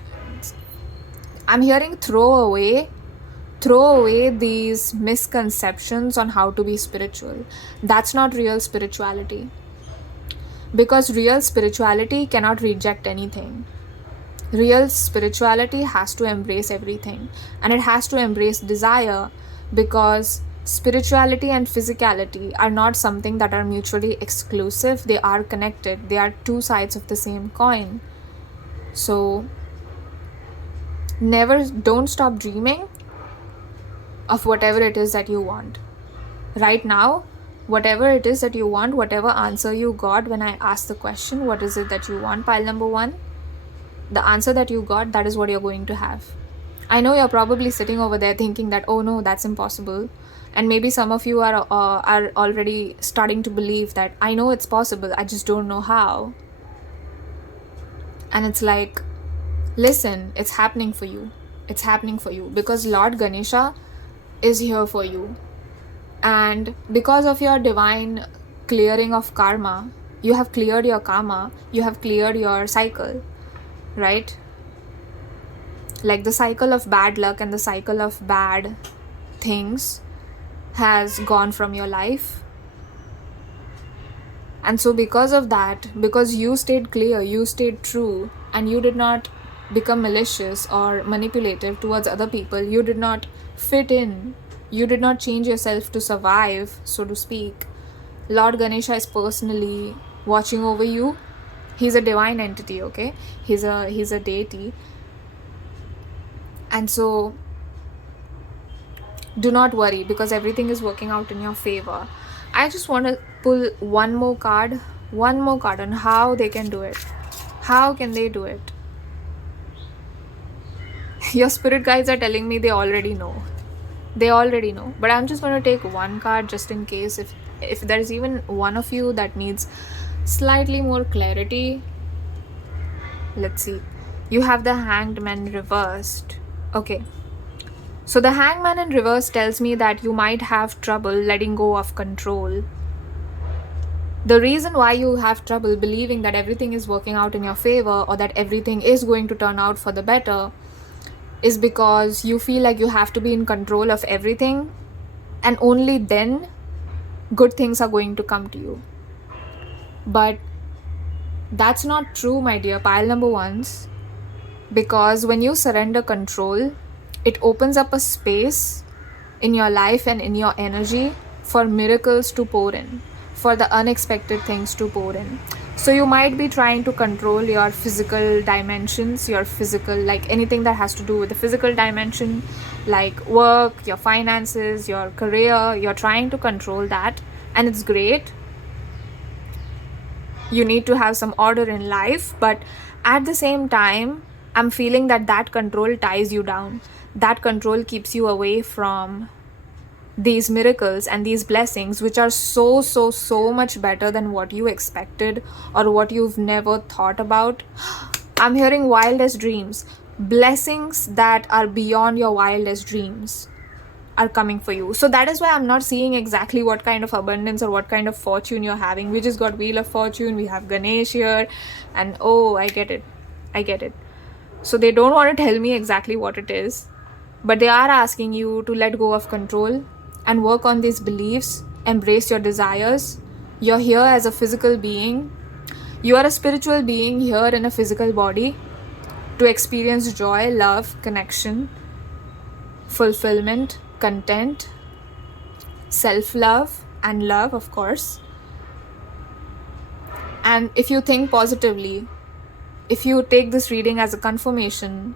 I'm hearing throw away these misconceptions on how to be spiritual. That's not real spirituality, because real spirituality cannot reject anything. Real spirituality has to embrace everything, and it has to embrace desire, because spirituality and physicality are not something that are mutually exclusive. They are connected. They are two sides of the same coin. So don't stop dreaming of whatever it is that you want. Right now, whatever it is that you want, whatever answer you got when I asked the question, what is it that you want, pile number 1, the answer that you got, that is what you're going to have. I know you're probably sitting over there thinking that, oh no, that's impossible. And maybe some of you are already starting to believe that I know it's possible, I just don't know how. And it's like, listen, it's happening for you. It's happening for you because Lord Ganesha is here for you. And because of your divine clearing of karma, you have cleared your karma, you have cleared your cycle, right? Like the cycle of bad luck and the cycle of bad things has gone from your life. And so because of that, because you stayed clear, you stayed true, and you did not become malicious or manipulative towards other people, you did not fit in, you did not change yourself to survive, so to speak, Lord Ganesha is personally watching over you. He's a divine entity, okay? He's a deity. And so do not worry, because everything is working out in your favor. I just want to pull one more card on how they can do it. How can they do it? Your spirit guides are telling me they already know. But I'm just going to take one card just in case if there's even one of you that needs slightly more clarity. Let's see. You have the Hanged Man reversed. Okay. So the Hanged Man in reverse tells me that you might have trouble letting go of control. The reason why you have trouble believing that everything is working out in your favor or that everything is going to turn out for the better is because you feel like you have to be in control of everything, and only then good things are going to come to you. But that's not true, my dear pile number 1s, because when you surrender control, it opens up a space in your life and in your energy for miracles to pour in, for the unexpected things to pour in. So you might be trying to control your physical dimensions, your physical, like anything that has to do with the physical dimension, like work, your finances, your career. You're trying to control that, and it's great. You need to have some order in life, but at the same time, I'm feeling that control ties you down. That control keeps you away from these miracles and these blessings, which are so much better than what you expected or what you've never thought about. I'm hearing wildest dreams. Blessings that are beyond your wildest dreams are coming for you. So that is why I'm not seeing exactly what kind of abundance or what kind of fortune you're having. We just got Wheel of Fortune, we have Ganesh here, and oh, I get it. So they don't want to tell me exactly what it is, but they are asking you to let go of control and work on these beliefs, embrace your desires. You're here as a physical being. You are a spiritual being here in a physical body to experience joy, love, connection, fulfillment, content, self-love, and love, of course. And if you think positively, if you take this reading as a confirmation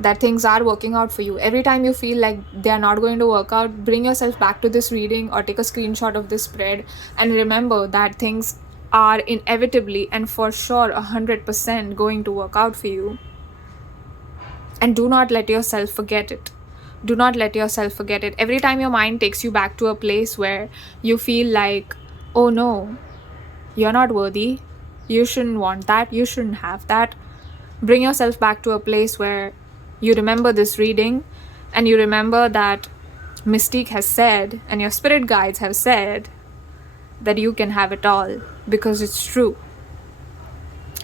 that things are working out for you, every time you feel like they are not going to work out, bring yourself back to this reading or take a screenshot of this spread and remember that things are inevitably and for sure 100% going to work out for you. And do not let yourself forget it. Do not let yourself forget it. Every time your mind takes you back to a place where you feel like, oh no, you're not worthy, you shouldn't want that, you shouldn't have that, bring yourself back to a place where you remember this reading and you remember that Mystique has said and your spirit guides have said that you can have it all, because it's true.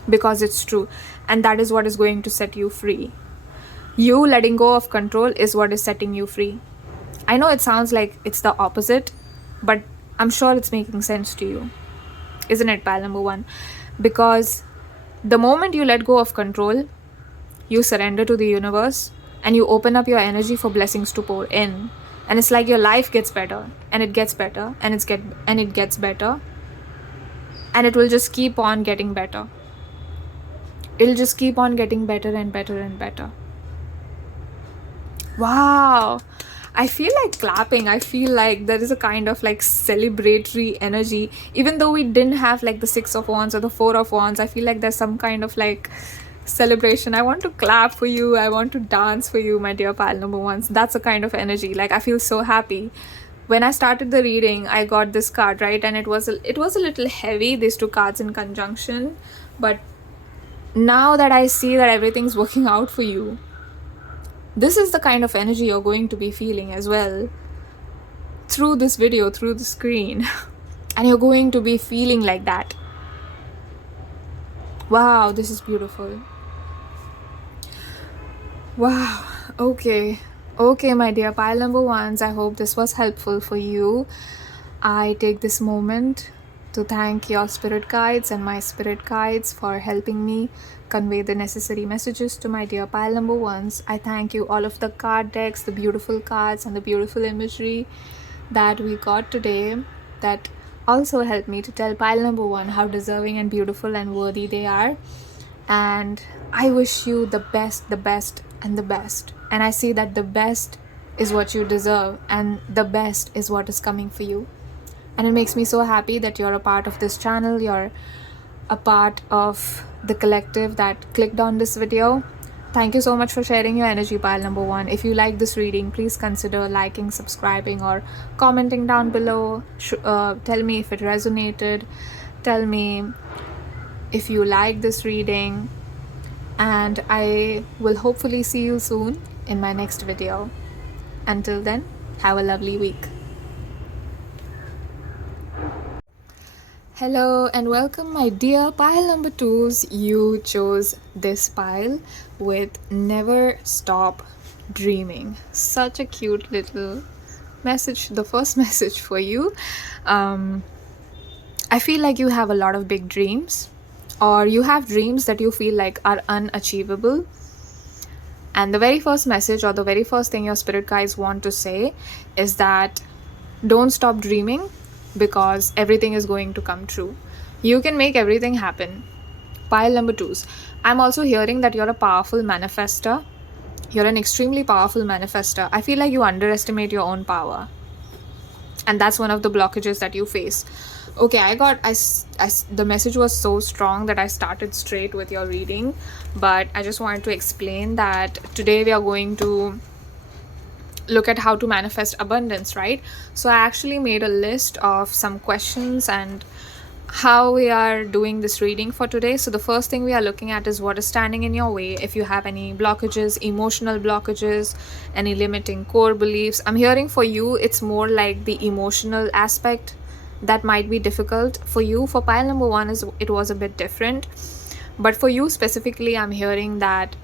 Because it's true. And that is what is going to set you free. You letting go of control is what is setting you free. I know it sounds like it's the opposite, but I'm sure it's making sense to you. Isn't it, pile number one? Because the moment you let go of control, you surrender to the universe and you open up your energy for blessings to pour in. And it's like your life gets better and it gets better and it gets better. And it will just keep on getting better. It'll just keep on getting better and better and better. Wow. I feel like clapping. I feel like there is a kind of like celebratory energy. Even though we didn't have like the 6 of Wands or the 4 of Wands, I feel like there's some kind of like celebration. I want to clap for you. I want to dance for you, my dear pile number ones. That's a kind of energy. Like, I feel so happy. When I started the reading, I got this card, right? And it was a little heavy, these 2 cards in conjunction. But now that I see that everything's working out for you, this is the kind of energy you're going to be feeling as well through this video, through the screen. And you're going to be feeling like that. Wow, this is beautiful. Wow. Okay, my dear pile number ones, I hope this was helpful for you. I take this moment to thank your spirit guides and my spirit guides for helping me convey the necessary messages to my dear pile number ones. I thank you, all of the card decks, the beautiful cards and the beautiful imagery that we got today, that also helped me to tell pile number one how deserving and beautiful and worthy they are. And I wish you the best and the best. And I see that the best is what you deserve and the best is what is coming for you. And it makes me so happy that you're a part of this channel. You're a part of the collective that clicked on this video. Thank you so much for sharing your energy, pile number one. If you like this reading, please consider liking, subscribing, or commenting down below. Tell me if it resonated. Tell me if you like this reading. And I will hopefully see you soon in my next video. Until then, have a lovely week. Hello and welcome, my dear pile number twos. You chose this pile with Never Stop Dreaming. Such a cute little message, the first message for you. I feel like you have a lot of big dreams, or you have dreams that you feel like are unachievable. And the very first message, or the very first thing your spirit guides want to say is that don't stop dreaming, because everything is going to come true. You can make everything happen. Pile number twos, I'm also hearing that you're a powerful manifester. You're an extremely powerful manifester. I feel like you underestimate your own power, and that's one of the blockages that you face. Okay, the message was so strong that I started straight with your reading, but I just wanted to explain that today we are going to look at how to manifest abundance, right? So I actually made a list of some questions and how we are doing this reading for today. So the first thing we are looking at is what is standing in your way. If you have any blockages, emotional blockages, any limiting core beliefs, I'm hearing for you it's more like the emotional aspect that might be difficult for you. For pile number one, it was a bit different, but for you specifically, I'm hearing that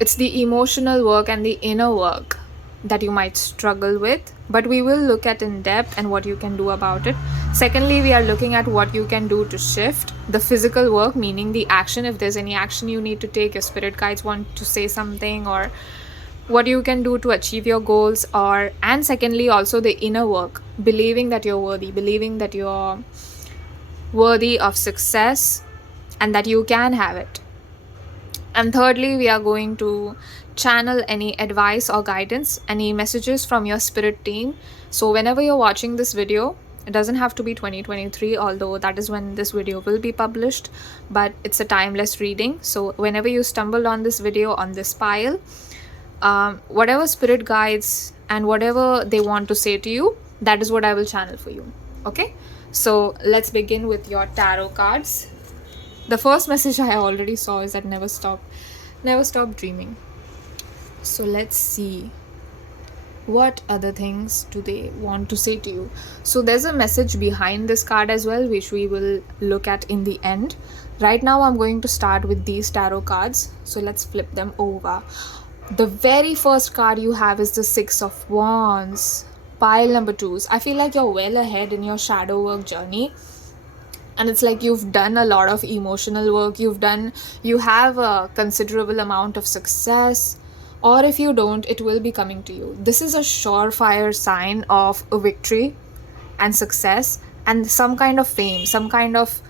it's the emotional work and the inner work that you might struggle with, but we will look at in depth and what you can do about it. Secondly, we are looking at what you can do to shift the physical work, meaning the action. If there's any action you need to take, your spirit guides want to say something, or what you can do to achieve your goals. And secondly, also the inner work, believing that you're worthy, believing that you're worthy of success and that you can have it. And thirdly, we are going to channel any advice or guidance, any messages from your spirit team. So whenever you're watching this video, it doesn't have to be 2023, although that is when this video will be published, but it's a timeless reading. So whenever you stumble on this video, on this pile, whatever spirit guides and whatever they want to say to you, that is what I will channel for you. Okay, so let's begin with your tarot cards. The first message I already saw is that never stop dreaming. So let's see what other things do they want to say to you. So there's a message behind this card as well, which we will look at in the end. Right now I'm going to start with these tarot cards, so let's flip them over. The very first card you have is the Six of Wands, pile number 2. I feel like you're well ahead in your shadow work journey, and it's like you've done a lot of emotional work. You have a considerable amount of success, or if you don't, it will be coming to you. This is a surefire sign of a victory and success and some kind of fame, some kind of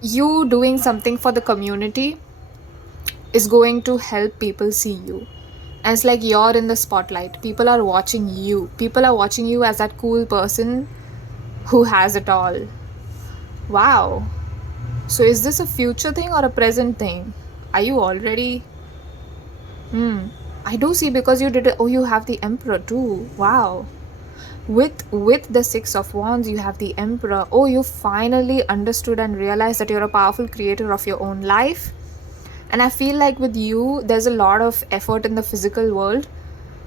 you doing something for the community is going to help people see you. And it's like you're in the spotlight. People are watching you. People are watching you as that cool person who has it all. Wow. So is this a future thing or a present thing? Are you already... I do see, because you did it. Oh, you have the Emperor too. Wow. With the Six of Wands, you have the Emperor. Oh, you finally understood and realized that you're a powerful creator of your own life. And I feel like with you, there's a lot of effort in the physical world.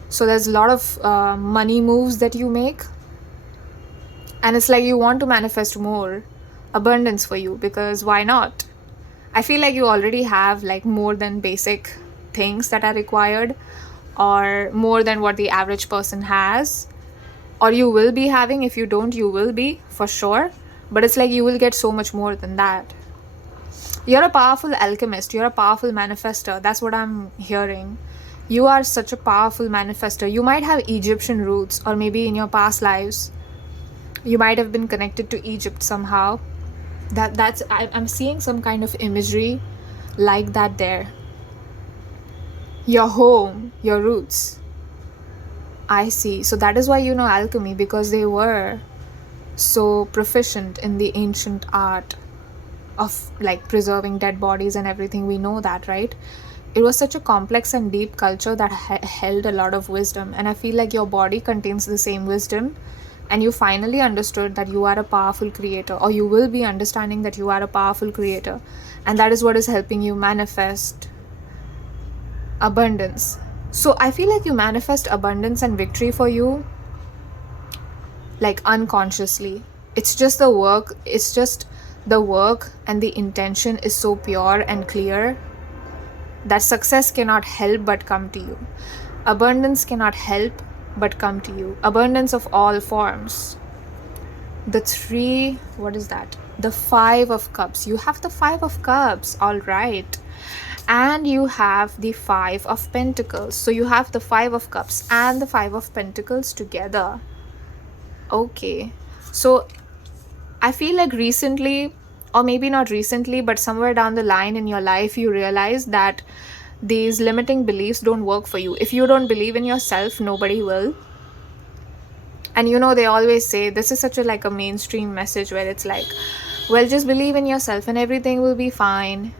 So there's a lot of money moves that you make. And it's like you want to manifest more abundance for you, because why not? I feel like you already have like more than basic things that are required, or more than what the average person has, or you will be having. If you don't, you will be for sure. But it's like you will get so much more than that. You're a powerful alchemist. You're a powerful manifester. That's what I'm hearing. You are such a powerful manifester. You might have Egyptian roots, or maybe in your past lives, you might have been connected to Egypt somehow. I'm seeing some kind of imagery like that there. Your home, your roots. I see. So that is why you know alchemy, because they were so proficient in the ancient art of like preserving dead bodies and everything. We know that, right? It was such a complex and deep culture that held a lot of wisdom, and I feel like your body contains the same wisdom, and you finally understood that you are a powerful creator, or you will be understanding that you are a powerful creator, and that is what is helping you manifest abundance. So I feel like you manifest abundance and victory for you like unconsciously. It's just the work and the intention is so pure and clear that success cannot help but come to you. Abundance cannot help but come to you. Abundance of all forms. The 3, what is that? The 5 of Cups. You have the 5 of Cups, all right. And you have the 5 of Pentacles. So you have the 5 of Cups and the 5 of Pentacles together. Okay. So I feel like recently, or maybe not recently, but somewhere down the line in your life, you realize that these limiting beliefs don't work for you. If you don't believe in yourself, nobody will. And you know, they always say, this is such a mainstream message where it's like, well, just believe in yourself and everything will be fine.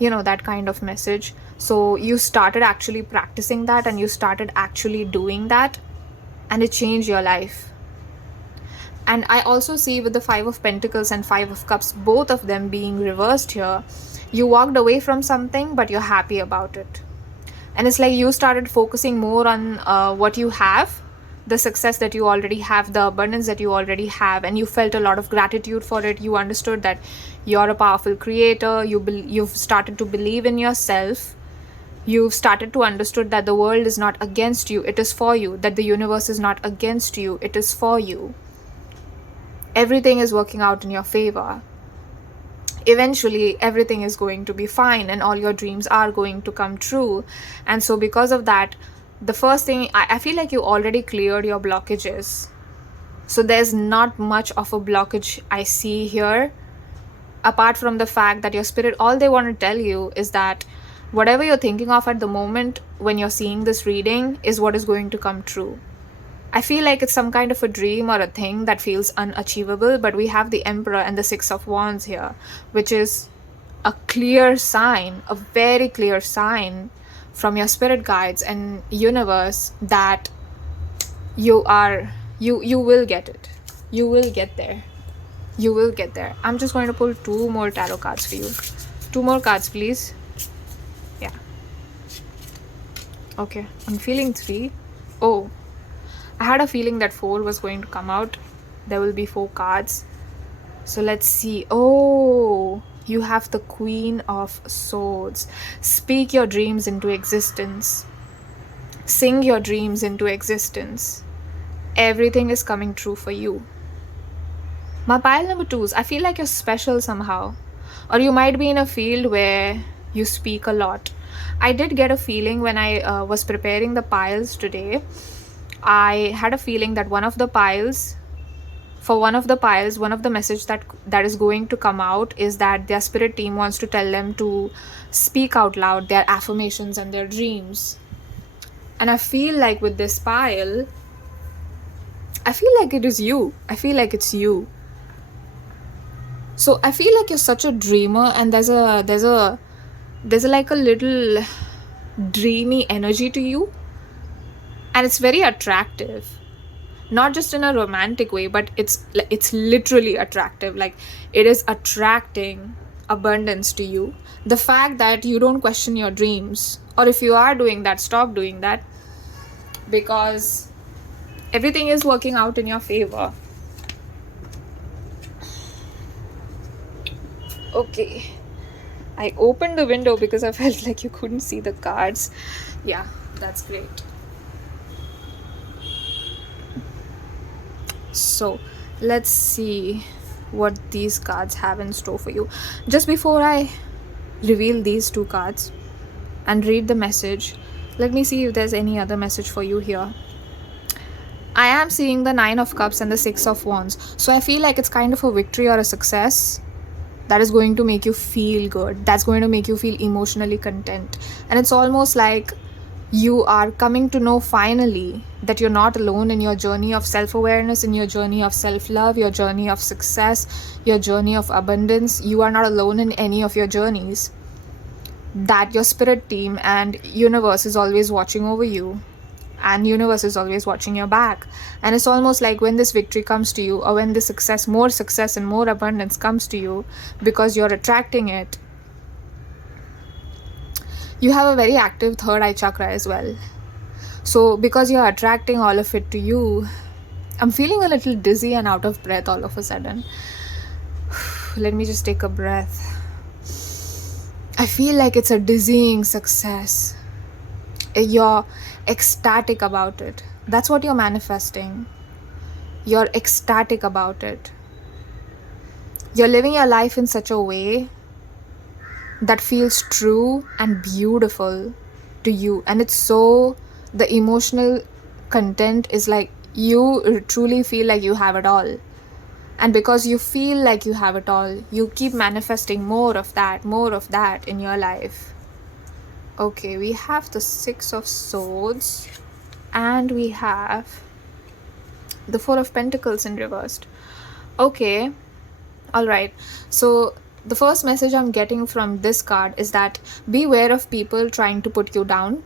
You know, that kind of message. So you started actually practicing that, and you started actually doing that, and it changed your life. And I also see with the 5 of Pentacles and 5 of Cups, both of them being reversed here, you walked away from something, but you're happy about it. And it's like you started focusing more on what you have, the success that you already have, the abundance that you already have, and you felt a lot of gratitude for it. You understood that you're a powerful creator. You've started to believe in yourself. You've started to understood that the world is not against you, it is for you. That the universe is not against you, it is for you. Everything is working out in your favor. Eventually, everything is going to be fine, and all your dreams are going to come true. And so because of that, the first thing, I feel like you already cleared your blockages. So there's not much of a blockage I see here, apart from the fact that your spirit, all they want to tell you is that whatever you're thinking of at the moment when you're seeing this reading is what is going to come true. I feel like it's some kind of a dream or a thing that feels unachievable, but we have the Emperor and the 6 of Wands here, which is a clear sign, a very clear sign from your spirit guides and universe that you will get it. You will get there. You will get there. I'm just going to pull 2 more tarot cards for you. 2 more cards, please. Yeah. Okay, I'm feeling 3. Oh, I had a feeling that 4 was going to come out. There will be 4 cards. So let's see. Oh, you have the Queen of Swords. Speak your dreams into existence. Sing your dreams into existence. Everything is coming true for you. My pile number 2s, I feel like you're special somehow. Or you might be in a field where you speak a lot. I did get a feeling when I was preparing the piles today. I had a feeling that one of the message that is going to come out is that their spirit team wants to tell them to speak out loud their affirmations and their dreams. And I feel like with this pile, I feel like it is you. I feel like it's you. So I feel like you're such a dreamer, and there's a like a little dreamy energy to you, and it's very attractive. Not just in a romantic way, but it's literally attractive. Like, it is attracting abundance to you. The fact that you don't question your dreams, or if you are doing that, stop doing that, because everything is working out in your favor. Okay, I opened the window because I felt like you couldn't see the cards. Yeah, that's great. So let's see what these cards have in store for you. Just before I reveal these 2 cards and read the message, let me see if there's any other message for you here. I am seeing the 9 of Cups and the 6 of Wands. So I feel like it's kind of a victory or a success that is going to make you feel good. That's going to make you feel emotionally content. And it's almost like you are coming to know finally that you're not alone in your journey of self-awareness, in your journey of self-love, your journey of success, your journey of abundance. You are not alone in any of your journeys. That your spirit team and universe is always watching over you, and universe is always watching your back. And it's almost like when this victory comes to you, or when this more success and more abundance comes to you, because you're attracting it, you have a very active 3rd eye chakra as well. So because you're attracting all of it to you, I'm feeling a little dizzy and out of breath all of a sudden. Let me just take a breath. I feel like it's a dizzying success. You're ecstatic about it. That's what you're manifesting. You're ecstatic about it. You're living your life in such a way that feels true and beautiful to you. And it's so, the emotional content is like you truly feel like you have it all. And because you feel like you have it all, you keep manifesting more of that in your life. Okay, we have the 6 of Swords, and we have the 4 of Pentacles in reversed. Okay, alright. So the first message I'm getting from this card is that beware of people trying to put you down,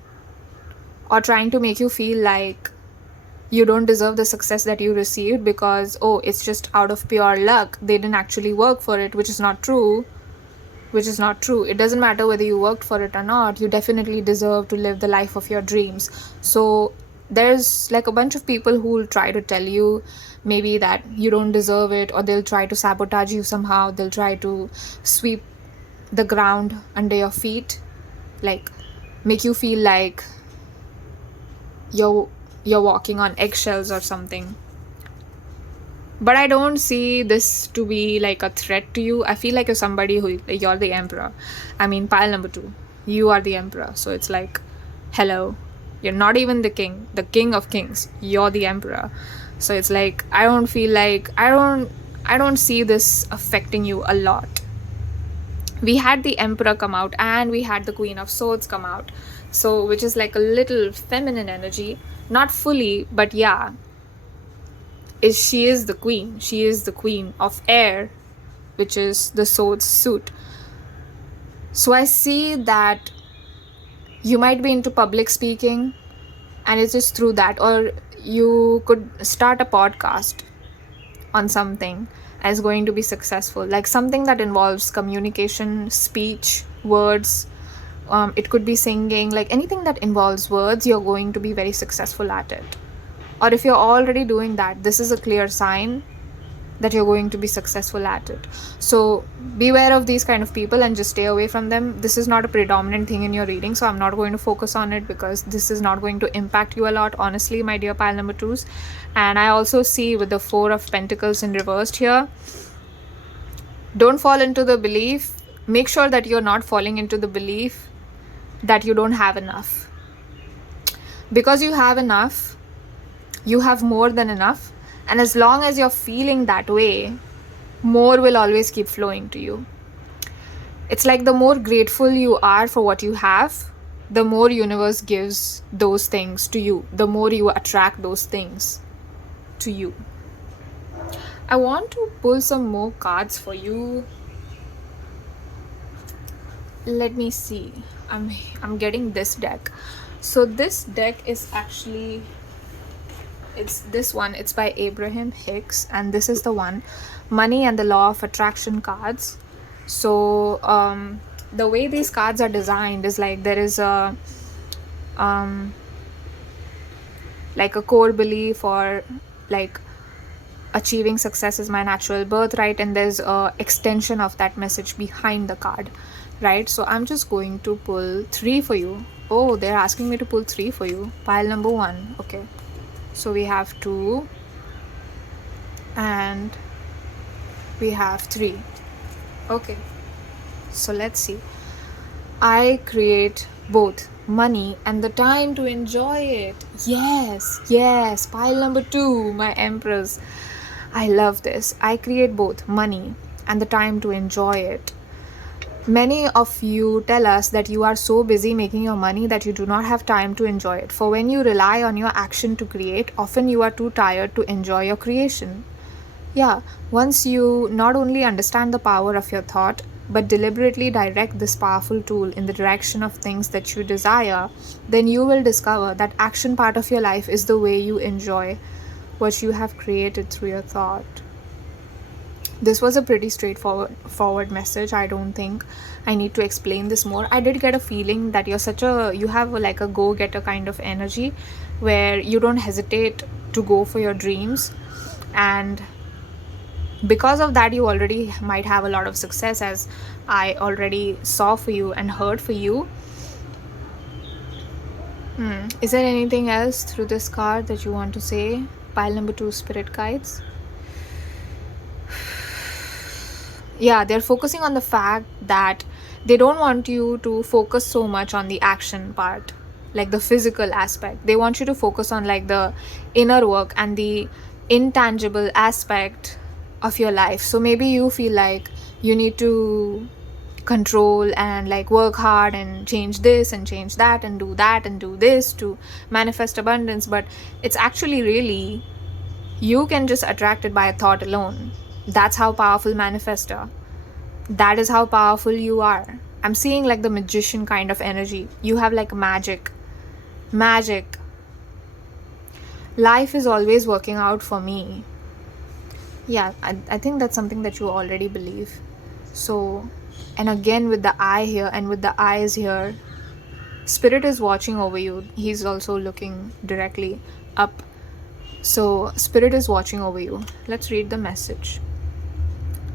or trying to make you feel like you don't deserve the success that you received because, oh, it's just out of pure luck. They didn't actually work for it, which is not true. It doesn't matter whether you worked for it or not. You definitely deserve to live the life of your dreams. So there's like a bunch of people who will try to tell you maybe that you don't deserve it, or they'll try to sabotage you somehow. They'll try to sweep the ground under your feet, like make you feel like you're walking on eggshells or something. But I don't see this to be like a threat to you. I feel like you're somebody you're the emperor. I mean, pile number 2, you are the emperor. So it's like, hello, you're not even the king of kings. You're the emperor. So it's like, I don't feel like, I don't see this affecting you a lot. We had the emperor come out, and we had the Queen of Swords come out. So, which is like a little feminine energy. Not fully, but yeah. She is the queen. She is the queen of air, which is the swords suit. So I see that You might be into public speaking, and it's just through that. Or you could start a podcast on something as going to be successful, like something that involves communication, speech, words. It could be singing, like anything that involves words, you're going to be very successful at it. Or if you're already doing that, this is a clear sign that you're going to be successful at it. So beware of these kind of people and just stay away from them. This is not a predominant thing in your reading, so I'm not going to focus on it because this is not going to impact you a lot, honestly, my dear pile number 2s. And I also see with the 4 of Pentacles in reversed here, don't fall into the belief, make sure that you're not falling into the belief that you don't have enough. Because you have enough, you have more than enough. And as long as you're feeling that way, more will always keep flowing to you. It's like the more grateful you are for what you have, the more universe gives those things to you. The more you attract those things to you. I want to pull some more cards for you. Let me see. I'm getting this deck. So this deck is actually, it's this one. It's by Abraham Hicks, and this is the one, Money and the Law of Attraction cards. So the way these cards are designed is like there is a like a core belief, or like achieving success is my natural birthright, and there's a extension of that message behind the card, right? So I'm just going to pull 3 for you. Oh, they're asking me to pull 3 for you. Pile number 1. Okay, so we have 2 and we have 3. Okay, so let's see. I create both money and the time to enjoy it. Yes, pile number 2, my Empress. I love this. I create both money and the time to enjoy it. Many of you tell us that you are so busy making your money that you do not have time to enjoy it. For when you rely on your action to create, often you are too tired to enjoy your creation. Yeah, once you not only understand the power of your thought, but deliberately direct this powerful tool in the direction of things that you desire, then you will discover that action part of your life is the way you enjoy what you have created through your thought. This was a pretty straightforward message. I don't think I need to explain this more. I did get a feeling that you have like a go-getter kind of energy where you don't hesitate to go for your dreams, and because of that you already might have a lot of success, as I already saw for you and heard for you. Is there anything else through this card that you want to say? Pile number 2, Spirit Guides. Yeah, they're focusing on the fact that they don't want you to focus so much on the action part, like the physical aspect. They want you to focus on like the inner work and the intangible aspect of your life. So maybe you feel like you need to control and like work hard and change this and change that and do this to manifest abundance, but it's actually really, you can just attract it by a thought alone. That's how powerful manifester. That is how powerful you are. I'm seeing like the magician kind of energy. You have like magic. Life is always working out for me. Yeah, I think that's something that you already believe. So, and again with the eye here and with the eyes here, Spirit is watching over you. He's also looking directly up. So Spirit is watching over you. Let's read the message.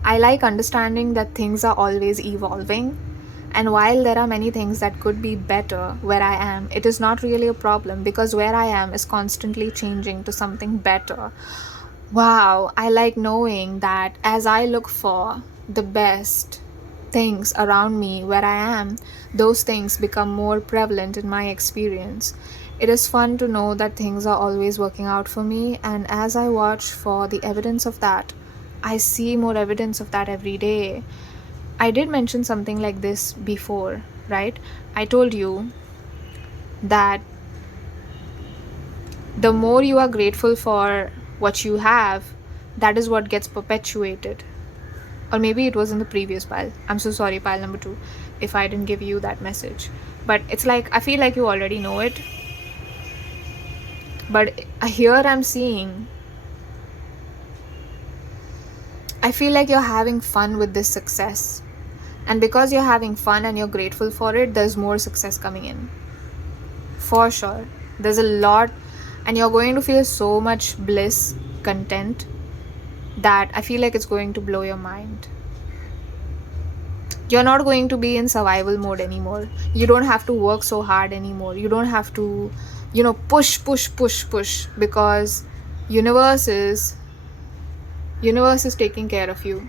I like understanding that things are always evolving, and while there are many things that could be better where I am, it is not really a problem because where I am is constantly changing to something better. Wow, I like knowing that as I look for the best things around me where I am, those things become more prevalent in my experience. It is fun to know that things are always working out for me, and as I watch for the evidence of that, I see more evidence of that every day. I did mention something like this before, right? I told you that the more you are grateful for what you have, that is what gets perpetuated. Or maybe it was in the previous pile. I'm so sorry, pile number 2, if I didn't give you that message. but it's like I feel like you already know it. But here I'm seeing, I feel like you're having fun with this success, and because you're having fun and you're grateful for it, there's more success coming in for sure. There's a lot, and you're going to feel so much bliss, content, that I feel like it's going to blow your mind. You're not going to be in survival mode anymore. You don't have to work so hard anymore. You don't have to, push, because universe is taking care of you.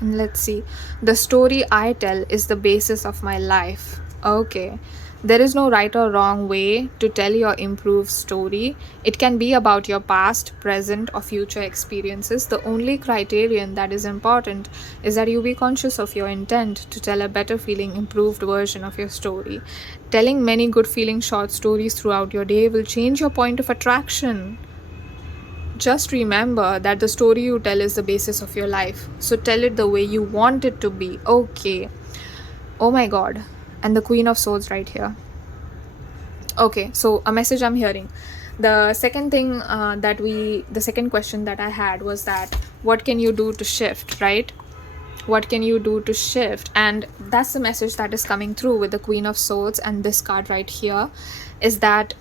And let's see. The story I tell is the basis of my life. Okay. There is no right or wrong way to tell your improved story. It can be about your past, present, or future experiences. The only criterion that is important is that you be conscious of your intent to tell a better feeling, improved version of your story. Telling many good feeling short stories throughout your day will change your point of attraction. Just remember that the story you tell is the basis of your life. So tell it the way you want it to be. Okay. Oh my God. And the Queen of Swords right here. Okay, so a message I'm hearing. The second thing the second question that I had was that what can you do to shift, right? What can you do to shift? And that's the message that is coming through with the Queen of Swords and this card right here, is that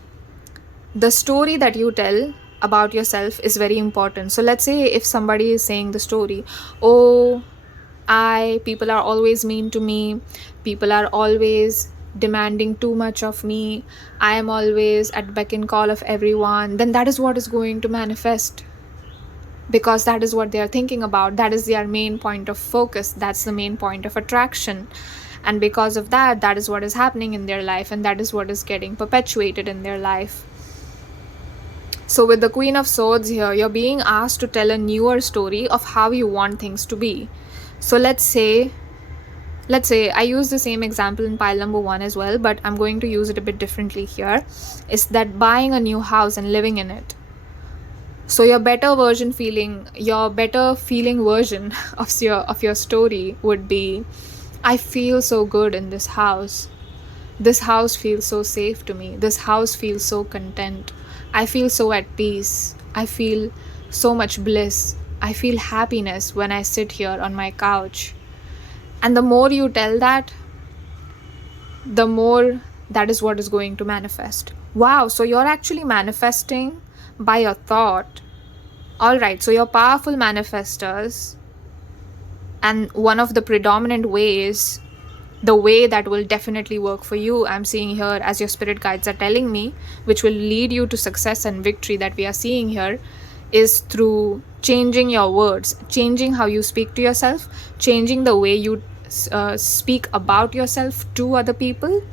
the story that you tell about yourself is very important. So let's say if somebody is saying the story, oh, people are always mean to me, people are always demanding too much of me, I am always at beck and call of everyone, then that is what is going to manifest, because that is what they are thinking about. That is their main point of focus. That's the main point of attraction. And because of that, that is what is happening in their life, and that is what is getting perpetuated in their life. So with the Queen of Swords here, you're being asked to tell a newer story of how you want things to be. So let's say I use the same example in pile number 1 as well, but I'm going to use it a bit differently here. Is that buying a new house and living in it. So your better feeling version of your story would be, I feel so good in this house. This house feels so safe to me. This house feels so content. I feel so at peace. I feel so much bliss. I feel happiness when I sit here on my couch. And the more you tell that, the more that is what is going to manifest. Wow, so you're actually manifesting by your thought. Alright, so you're powerful manifestors. And one of the predominant ways, the way that will definitely work for you, I'm seeing here as your spirit guides are telling me, which will lead you to success and victory that we are seeing here, is through changing your words, changing how you speak to yourself, changing the way you speak about yourself to other people.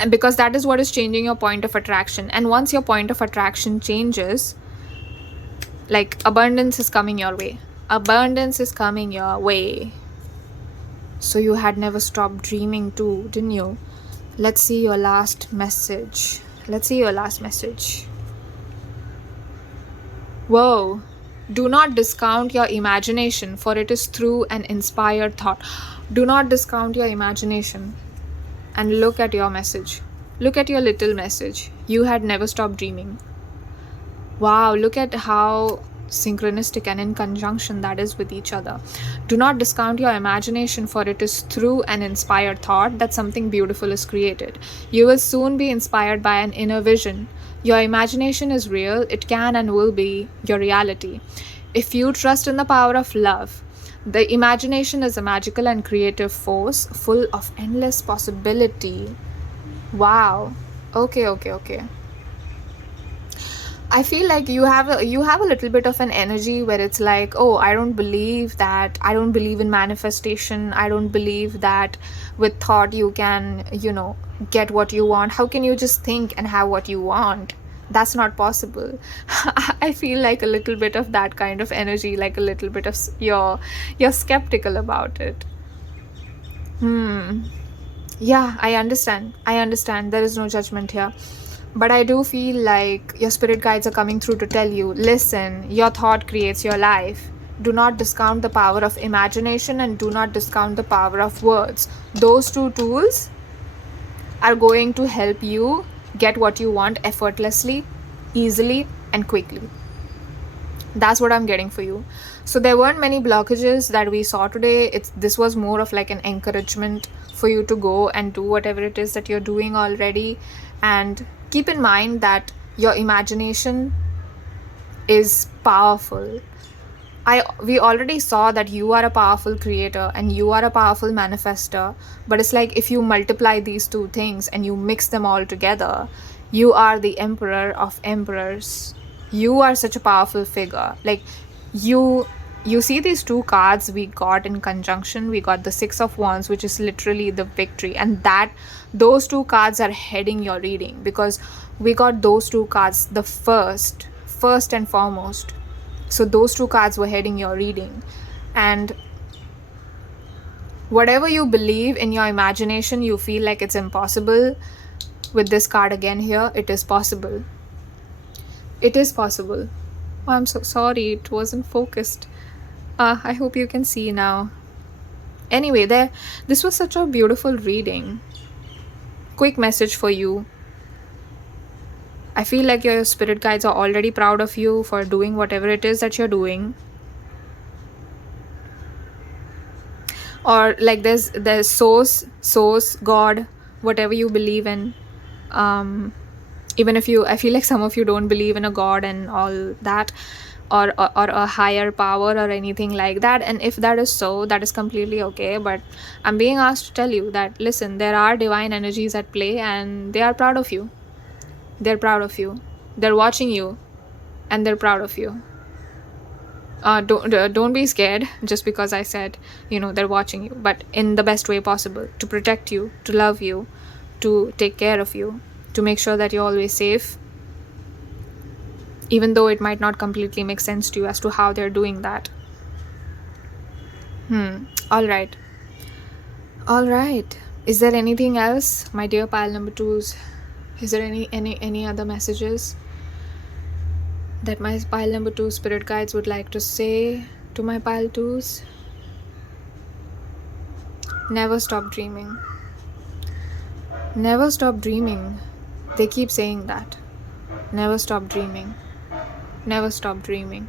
And because that is what is changing your point of attraction. And once your point of attraction changes, like abundance is coming your way. Abundance is coming your way. So you had never stopped dreaming too, didn't you? Let's see your last message. Whoa. Do not discount your imagination, for it is through an inspired thought. Do not discount your imagination. And look at your message. Look at your little message. You had never stopped dreaming. Wow, look at how synchronistic and in conjunction that is with each other. Do not discount your imagination, for it is through an inspired thought that something beautiful is created. You will soon be inspired by an inner vision. Your imagination is real. It can and will be your reality. If you trust in the power of love, the imagination is a magical and creative force full of endless possibility. Wow. Okay. I feel like you have a little bit of an energy where it's like, oh, I don't believe in manifestation. I don't believe that with thought you can, get what you want. How can you just think and have what you want? That's not possible. I feel like a little bit of that kind of energy, like a little bit of you're skeptical about it. Yeah, I understand. There is no judgment here. But I do feel like your spirit guides are coming through to tell you, listen, your thought creates your life. do not discount the power of imagination, and do not discount the power of words. Those two tools are going to help you get what you want effortlessly, easily, and quickly. That's what I'm getting for you. So there weren't many blockages that we saw today. This was more of like an encouragement for you to go and do whatever it is that you're doing already. And keep in mind that your imagination is powerful. We already saw that you are a powerful creator and you are a powerful manifester, but it's like if you multiply these two things and you mix them all together, you are the emperor of emperors. You are such a powerful figure. Like you see these two cards we got in conjunction. We got the Six of Wands, which is literally the victory, and those two cards are heading your reading, because we got those two cards the first and foremost. So those two cards were heading your reading. And whatever you believe in your imagination, you feel like it's impossible, with this card again here, it is possible. It is possible. Oh, I'm so sorry, it wasn't focused. I hope you can see now. Anyway, this was such a beautiful reading. Quick message for you. I feel like your spirit guides are already proud of you for doing whatever it is that you're doing. Or like there's source, God, whatever you believe in. Even if I feel like some of you don't believe in a God and all that, or a higher power or anything like that. And if that is so, that is completely okay. But I'm being asked to tell you that, listen, there are divine energies at play and they are proud of you. They're proud of you. They're watching you and they're proud of you. Don't be scared just because I said, they're watching you, but in the best way possible, to protect you, to love you, to take care of you, to make sure that you're always safe, even though it might not completely make sense to you as to how they're doing that. All right. Is there anything else, my dear pile number twos? Is there any other messages that my pile number 2 spirit guides would like to say to my pile 2s? Never stop dreaming. Never stop dreaming. They keep saying that. Never stop dreaming. Never stop dreaming.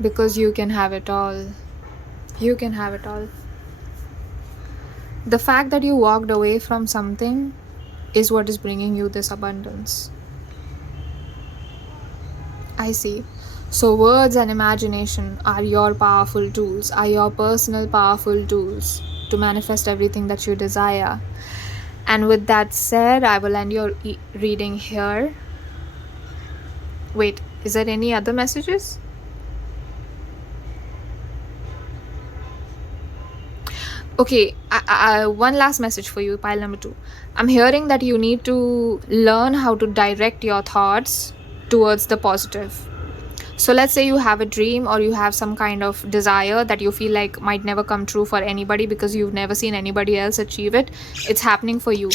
Because you can have it all. You can have it all. The fact that you walked away from something is what is bringing you this abundance. I see. So words and imagination are your powerful tools, are your personal powerful tools to manifest everything that you desire. And with that said, I will end your reading here. Wait, is there any other messages? Okay, one last message for you, pile number 2. I'm hearing that you need to learn how to direct your thoughts towards the positive. So let's say you have a dream or you have some kind of desire that you feel like might never come true for anybody because you've never seen anybody else achieve it. It's happening for you.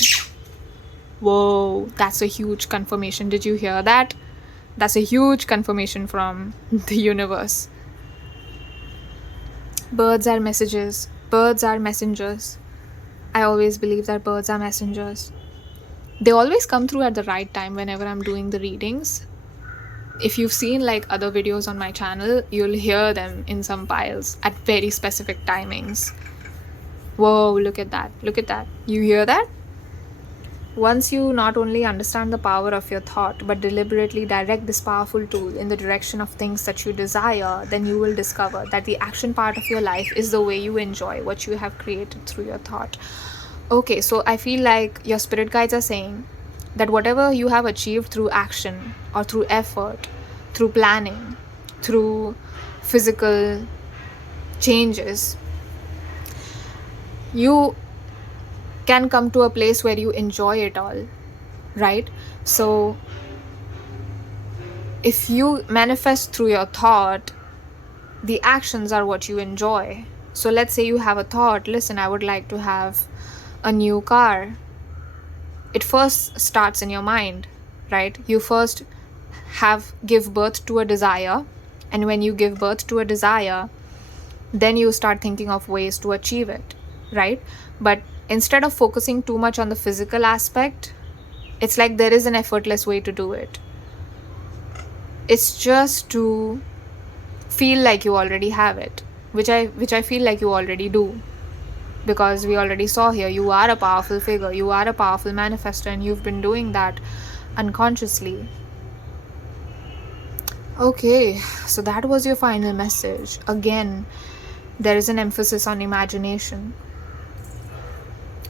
Whoa, that's a huge confirmation. Did you hear that? That's a huge confirmation from the universe. Birds are messages. Birds are messengers. I always believe that birds are messengers. They always come through at the right time whenever I'm doing the readings. If you've seen like other videos on my channel, you'll hear them in some piles at very specific timings. Whoa, look at that. Look at that. You hear that? Once you not only understand the power of your thought, but deliberately direct this powerful tool in the direction of things that you desire, then you will discover that the action part of your life is the way you enjoy what you have created through your thought. Okay, so I feel like your spirit guides are saying that whatever you have achieved through action or through effort, through planning, through physical changes, you can come to a place where you enjoy it all, right? So if you manifest through your thought, the actions are what you enjoy. So let's say you have a thought, listen, I would like to have a new car. It first starts in your mind, right? You first give birth to a desire, and when you give birth to a desire, then you start thinking of ways to achieve it, right? But instead of focusing too much on the physical aspect, it's like there is an effortless way to do it. It's just to feel like you already have it, which I feel like you already do, because we already saw here you are a powerful figure, you are a powerful manifestor, and you've been doing that unconsciously. Okay, so that was your final message. Again, there is an emphasis on imagination.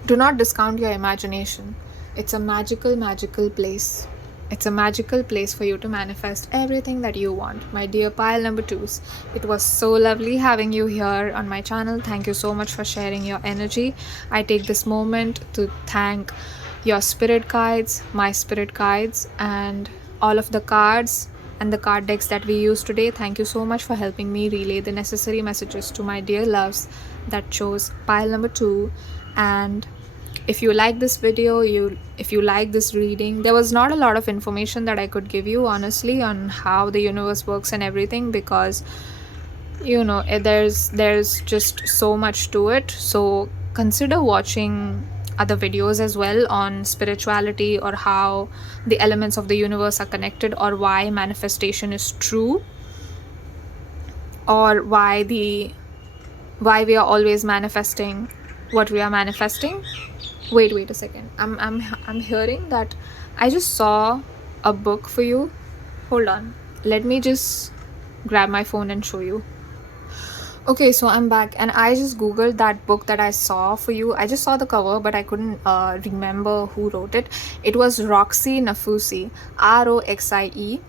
Do not discount your imagination. It's a magical place. It's a magical place for you to manifest everything that you want. My dear pile number 2s, it was so lovely having you here on my channel. Thank you so much for sharing your energy. I take this moment to thank your spirit guides, my spirit guides, and all of the cards and the card decks that we used today. Thank you so much for helping me relay the necessary messages to my dear loves that chose pile number 2. And if you like this video, if you like this reading, there was not a lot of information that I could give you, honestly, on how the universe works and everything, because there's just so much to it. So consider watching other videos as well on spirituality, or how the elements of the universe are connected, or why manifestation is true, or why we are always manifesting what we are manifesting. Wait a second. I'm hearing that I just saw a book for you. Hold on. Let me just grab my phone and show you. Okay, so I'm back, and I just googled that book that I saw for you. I just saw the cover, but I couldn't remember who wrote it. It was Roxie Nafousi, Roxie,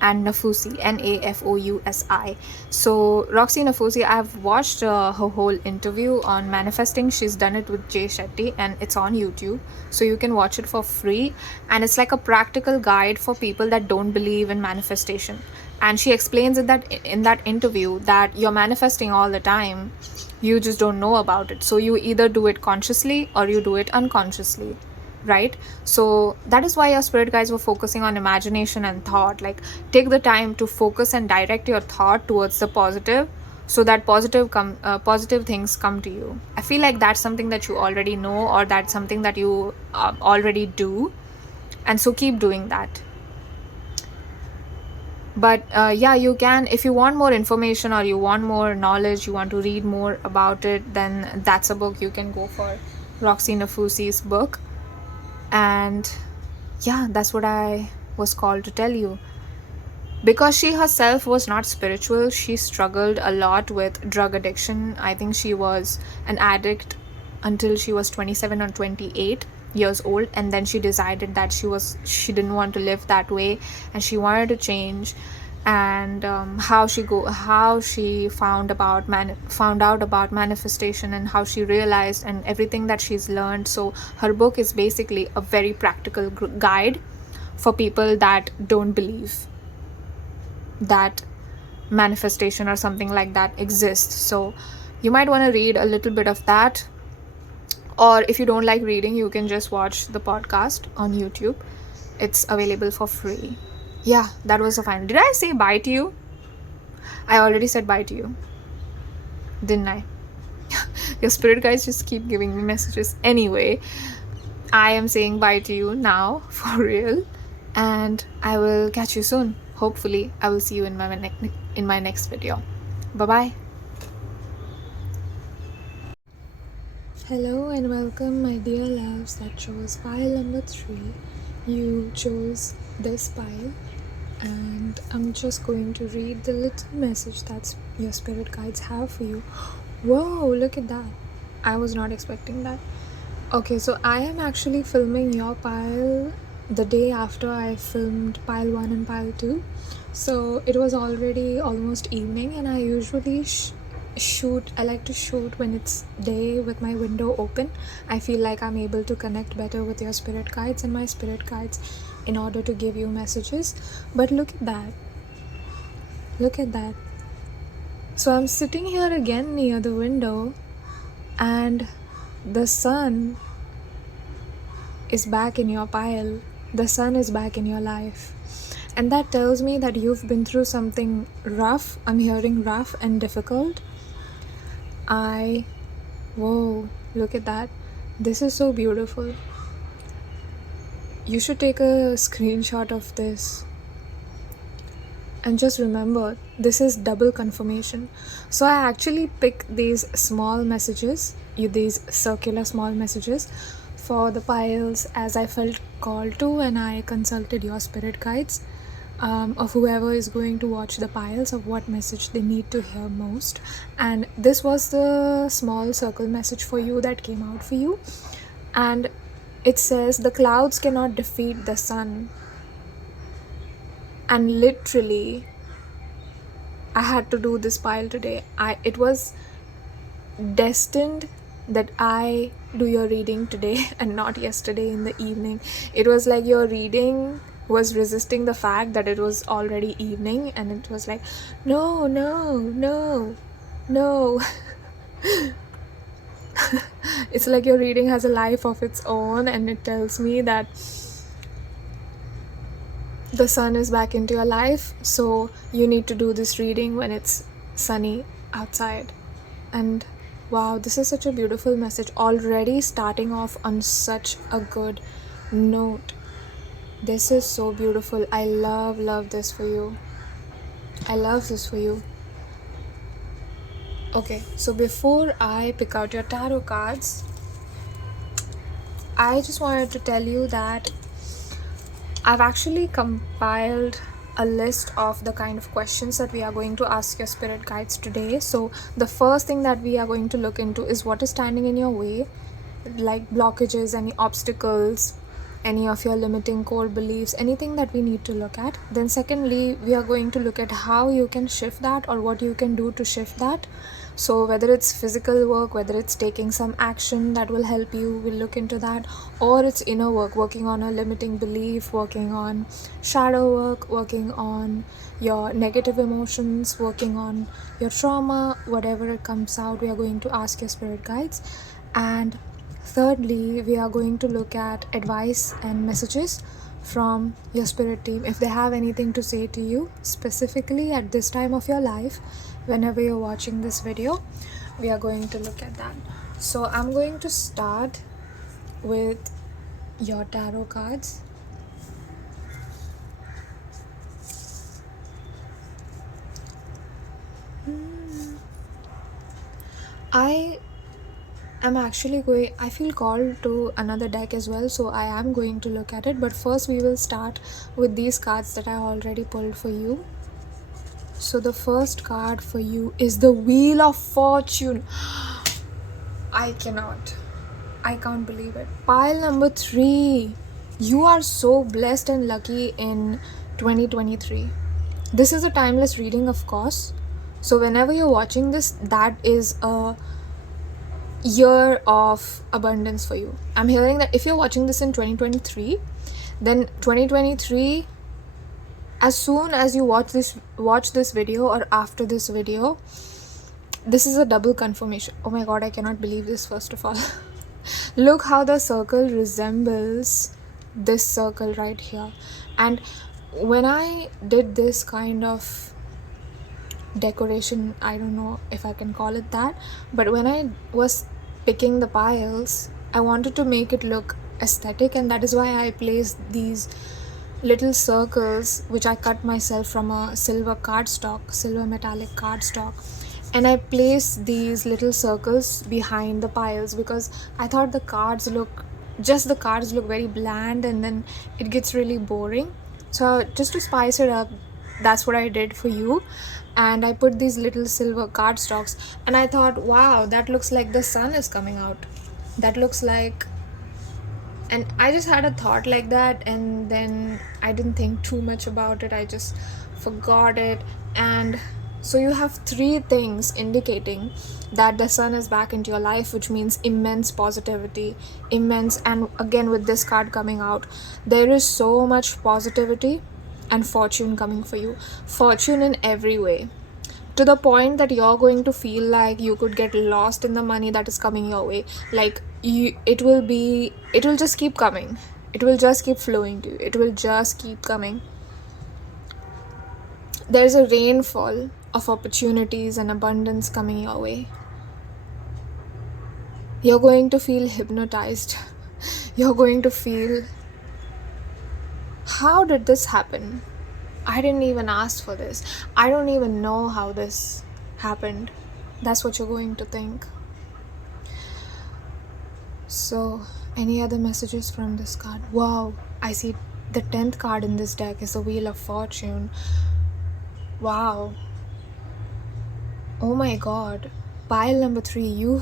and Nafousi, Nafousi. So Roxie Nafousi, I've watched her whole interview on manifesting. She's done it with Jay Shetty, and it's on YouTube, so you can watch it for free. And it's like a practical guide for people that don't believe in manifestation. And she explains it that in that interview that you're manifesting all the time, you just don't know about it. So you either do it consciously or you do it unconsciously, right? So that is why your spirit guides were focusing on imagination and thought. Like, take the time to focus and direct your thought towards the positive, so that positive things come to you. I feel like that's something that you already know, or that's something that you already do, and so keep doing that. But yeah, you can, if you want more information or you want more knowledge, you want to read more about it, then that's a book you can go for, Roxie Nafousi's book. And yeah, that's what I was called to tell you. Because she herself was not spiritual, she struggled a lot with drug addiction. I think she was an addict until she was 27 or 28 years old, and then she decided that she didn't want to live that way, and she wanted to change. And how she found out about manifestation, and how she realized, and everything that she's learned. So her book is basically a very practical guide for people that don't believe that manifestation or something like that exists. So you might want to read a little bit of that, or if you don't like reading, you can just watch the podcast on YouTube. It's available for free. Yeah, that was the final. Did I say bye to you? I already said bye to you, didn't I? Your spirit guides just keep giving me messages. Anyway, I am saying bye to you now, for real, and I will catch you soon. Hopefully, I will see you in my next video. Bye-bye. Hello and welcome, my dear loves that chose pile number 3. You chose this pile, and I'm just going to read the little message that your spirit guides have for you. Whoa, look at that. I was not expecting that. Okay, so I am actually filming your pile the day after I filmed pile 1 and pile 2. So it was already almost evening, and I usually I like to shoot when it's day with my window open. I feel like I'm able to connect better with your spirit guides and my spirit guides in order to give you messages. But look at that. So I'm sitting here again near the window, and the sun is back in your pile. The sun is back in your life. And that tells me that you've been through something rough. I'm hearing rough and difficult. Whoa, look at that. This is so beautiful. You should take a screenshot of this. And just remember, this is double confirmation. So I actually pick these small messages, these circular small messages for the piles as I felt called to, and I consulted your spirit guides of whoever is going to watch the piles of what message they need to hear most. And this was the small circle message for you that came out for you. And it says, the clouds cannot defeat the sun. And literally, I had to do this pile today. It was destined that I do your reading today and not yesterday in the evening. It was like your reading was resisting the fact that it was already evening, and it was like, no. It's like your reading has a life of its own, and it tells me that the sun is back into your life, so you need to do this reading when it's sunny outside. And wow, this is such a beautiful message, already starting off on such a good note. This is so beautiful. I love this for you. I love this for you. Okay, so before I pick out your tarot cards, I just wanted to tell you that I've actually compiled a list of the kind of questions that we are going to ask your spirit guides today. So the first thing that we are going to look into is what is standing in your way, like blockages, any obstacles, any of your limiting core beliefs, anything that we need to look at. Then secondly, we are going to look at how you can shift that or what you can do to shift that. So whether it's physical work, whether it's taking some action that will help you, we'll look into that, or it's inner work, working on a limiting belief, working on shadow work, working on your negative emotions, working on your trauma, whatever it comes out, we are going to ask your spirit guides. And thirdly, we are going to look at advice and messages from your spirit team. If they have anything to say to you specifically at this time of your life, whenever you're watching this video, we are going to look at that. So I'm going to start with your tarot cards. I feel called to another deck as well, so I am going to look at it, but first we will start with these cards that I already pulled for you. So the first card for you is the Wheel of Fortune. I can't believe it. Pile number 3. You are so blessed and lucky in 2023. This is a timeless reading, of course. So whenever you're watching this, that is a year of abundance for you. I'm hearing that if you're watching this in 2023, then 2023, as soon as you watch this video or after this video, this is a double confirmation. Oh my god, I cannot believe this. First of all, look how the circle resembles this circle right here. And when I did this kind of decoration, I don't know if I can call it that, but when I was picking the piles, I wanted to make it look aesthetic, and that is why I placed these little circles which I cut myself from a silver metallic cardstock, and I placed these little circles behind the piles because I thought the cards look very bland, and then it gets really boring. So just to spice it up, that's what I did for you. And I put these little silver cardstocks, and I thought, wow, that looks like the sun is coming out. That looks like, and I just had a thought like that, and then I didn't think too much about it. I just forgot it. And so you have 3 things indicating that the sun is back into your life, which means immense positivity, and again with this card coming out, there is so much positivity and fortune coming for you. Fortune in every way, to the point that you're going to feel like you could get lost in the money that is coming your way. Like it will just keep coming. It will just keep flowing to you. It will just keep coming. There's a rainfall of opportunities and abundance coming your way. You're going to feel hypnotized. You're going to feel, how did this happen? I didn't even ask for this. I don't even know how this happened. That's what you're going to think. So, any other messages from this card? Wow, I see the 10th card in this deck is the Wheel of Fortune. Wow. Oh my god. Pile number 3,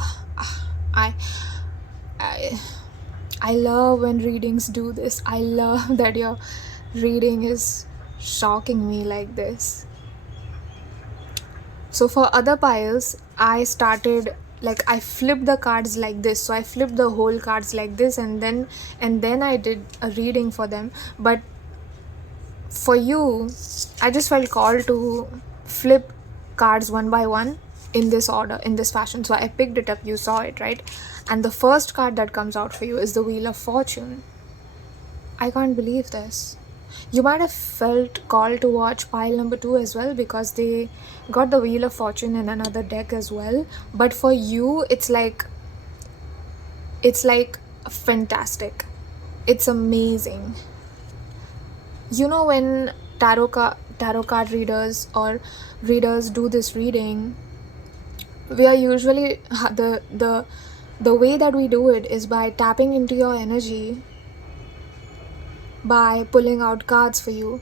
I love when readings do this. I love that your reading is shocking me like this. So for other piles, I started, like, I flipped the cards like this. So I flipped the whole cards like this, and then I did a reading for them. But for you, I just felt called to flip cards one by one in this order, in this fashion. So I picked it up, you saw it, right? And the first card that comes out for you is the Wheel of Fortune. I can't believe this. You might have felt called to watch pile number 2 as well, because they got the Wheel of Fortune in another deck as well. But for you, it's like fantastic. It's amazing. You know, when tarot card readers or readers do this reading, we are usually, the way that we do it is by tapping into your energy, by pulling out cards for you,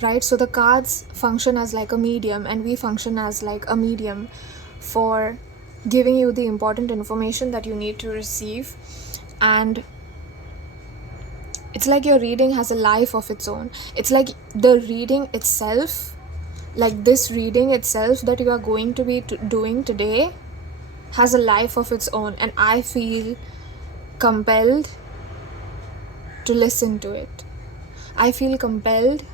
right? So the cards function as like a medium, and we function as like a medium for giving you the important information that you need to receive. And it's like your reading has a life of its own. It's like the reading itself, like this reading itself that you are going to be doing today, has a life of its own, and I feel compelled to listen to it. I feel compelled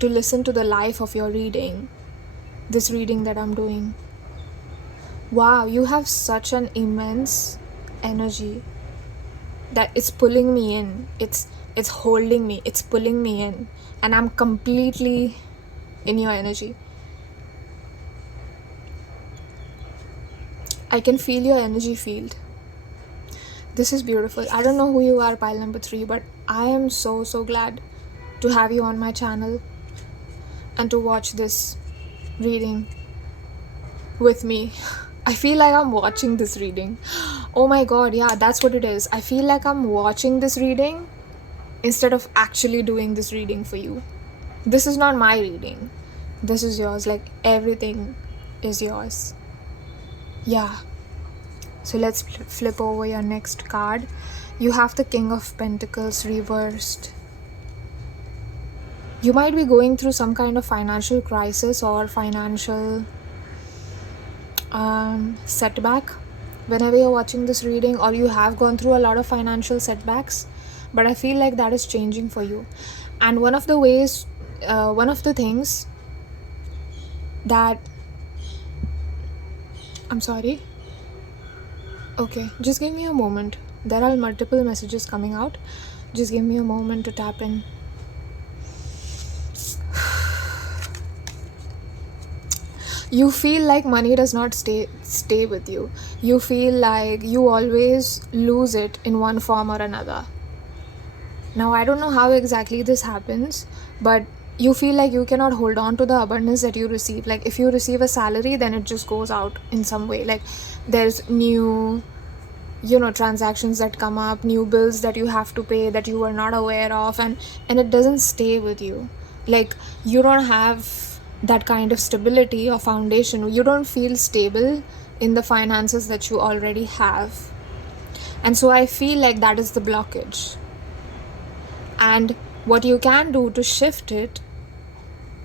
to listen to the life of your reading, this reading that I'm doing. Wow, you have such an immense energy that it's pulling me in. It's holding me, it's pulling me in, and I'm completely in your energy. I can feel your energy field. This is beautiful. I don't know who you are, pile number 3, but I am so glad to have you on my channel and to watch this reading with me. I feel like I'm watching this reading. Oh my god, yeah, that's what it is. I feel like I'm watching this reading instead of actually doing this reading for you. This is not my reading. This is yours. Like, everything is yours. Yeah. So let's flip over your next card. You have the King of Pentacles reversed. You might be going through some kind of financial crisis or financial setback whenever you're watching this reading, or you have gone through a lot of financial setbacks, but I feel like that is changing for you. And one of the things that, I'm sorry, okay, just give me a moment. There are multiple messages coming out. Just give me a moment to tap in. You feel like money does not stay with you. You feel like you always lose it in one form or another. Now, I don't know how exactly this happens, but you feel like you cannot hold on to the abundance that you receive. Like, if you receive a salary, then it just goes out in some way. Like, there's new, transactions that come up, new bills that you have to pay that you were not aware of, and it doesn't stay with you. Like, you don't have that kind of stability or foundation. You don't feel stable in the finances that you already have. And so I feel like that is the blockage. And what you can do to shift it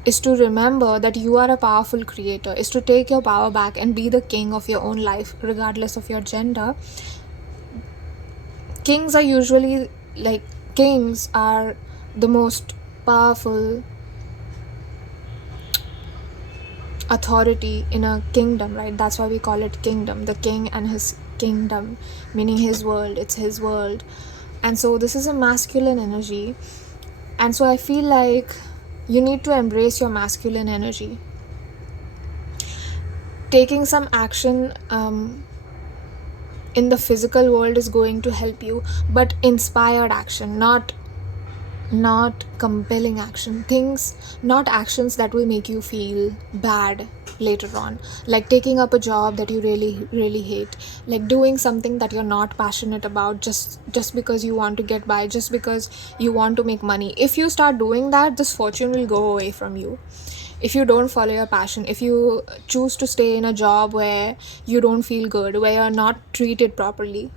is to remember that you are a powerful creator, is to take your power back and be the king of your own life, regardless of your gender. Kings are usually, kings are the most powerful authority in a kingdom, right? That's why we call it kingdom. The king and his kingdom, meaning his world. It's his world. And so this is a masculine energy. And so I feel like you need to embrace your masculine energy. taking some action in the physical world is going to help you, but inspired action, not compelling action, things, not actions that will make you feel bad later on, like taking up a job that you really hate, like doing something that you're not passionate about just because you want to get by, just because you want to make money. If you start doing that, this fortune will go away from you. If you don't follow your passion, if you choose to stay in a job where you don't feel good, where you're not treated properly,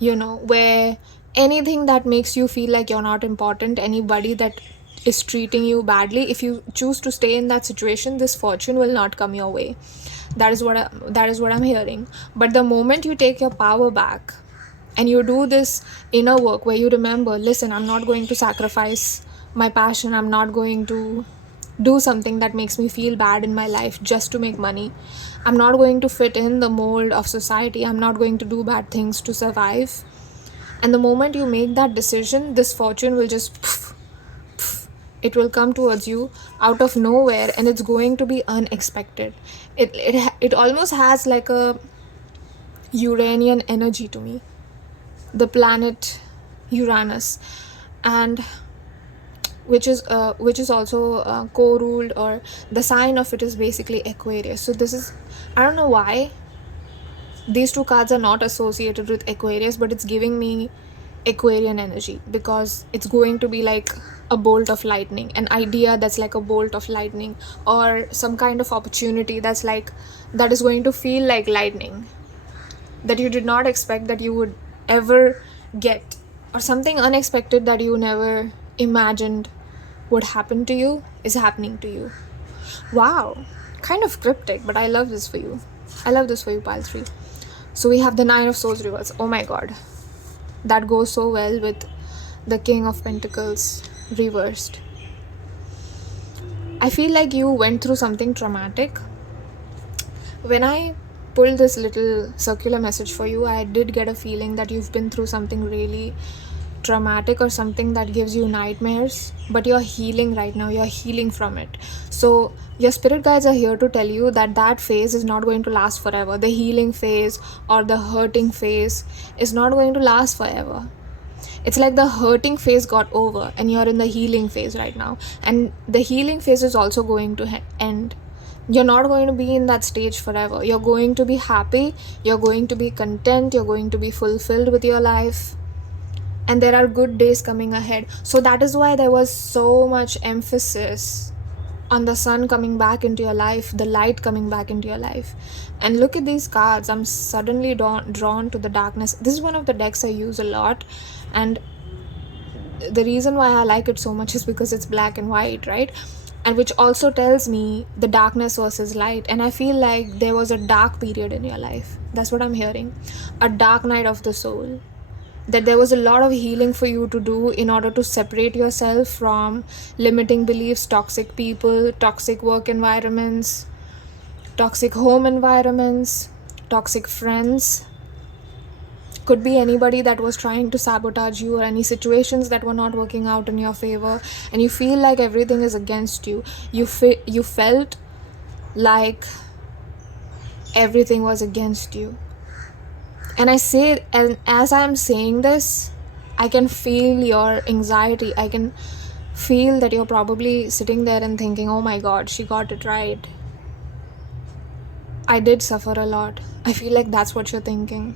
where anything that makes you feel like you're not important, anybody that is treating you badly, if you choose to stay in that situation, this fortune will not come your way. That is what I'm hearing. But the moment you take your power back and you do this inner work where you remember, listen, I'm not going to sacrifice my passion, I'm not going to do something that makes me feel bad in my life just to make money, I'm not going to fit in the mold of society, I'm not going to do bad things to survive. And the moment you make that decision, this fortune will just it will come towards you out of nowhere, and it's going to be unexpected. It almost has like a Uranian energy to me, the planet Uranus, and which is also co-ruled, or the sign of it is basically Aquarius. So this is, I don't know why these two cards are not associated with Aquarius, but it's giving me Aquarian energy, because it's going to be like a bolt of lightning, an idea that's like a bolt of lightning, or some kind of opportunity that is going to feel like lightning, that you did not expect that you would ever get, or something unexpected that you never imagined would happen to you is happening to you. Wow, kind of cryptic, but I love this for you. I love this for you, pile 3. So we have the 9 of Swords reversed. Oh my god, that goes so well with the King of Pentacles reversed. I feel like you went through something traumatic. When I pulled this little circular message for you, I did get a feeling that you've been through something really traumatic, or something that gives you nightmares, but you're healing right now, you're healing from it. So your spirit guides are here to tell you that phase is not going to last forever. The healing phase or the hurting phase is not going to last forever. It's like the hurting phase got over and you're in the healing phase right now, and the healing phase is also going to end. You're not going to be in that stage forever. You're going to be happy, you're going to be content, you're going to be fulfilled with your life, and there are good days coming ahead. So that is why there was so much emphasis on the sun coming back into your life, the light coming back into your life. And look at these cards. I'm suddenly drawn to the darkness. This is one of the decks I use a lot, and the reason why I like it so much is because it's black and white, right? And which also tells me the darkness versus light. And I feel like there was a dark period in your life. That's what I'm hearing. A dark night of the soul. That there was a lot of healing for you to do in order to separate yourself from limiting beliefs, toxic people, toxic work environments, toxic home environments, toxic friends. Could be anybody that was trying to sabotage you, or any situations that were not working out in your favor, and you feel like everything is against you. You felt like everything was against you. And as I'm saying this, I can feel your anxiety. I can feel that you're probably sitting there and thinking, oh my god, she got it right. I did suffer a lot. I feel like that's what you're thinking.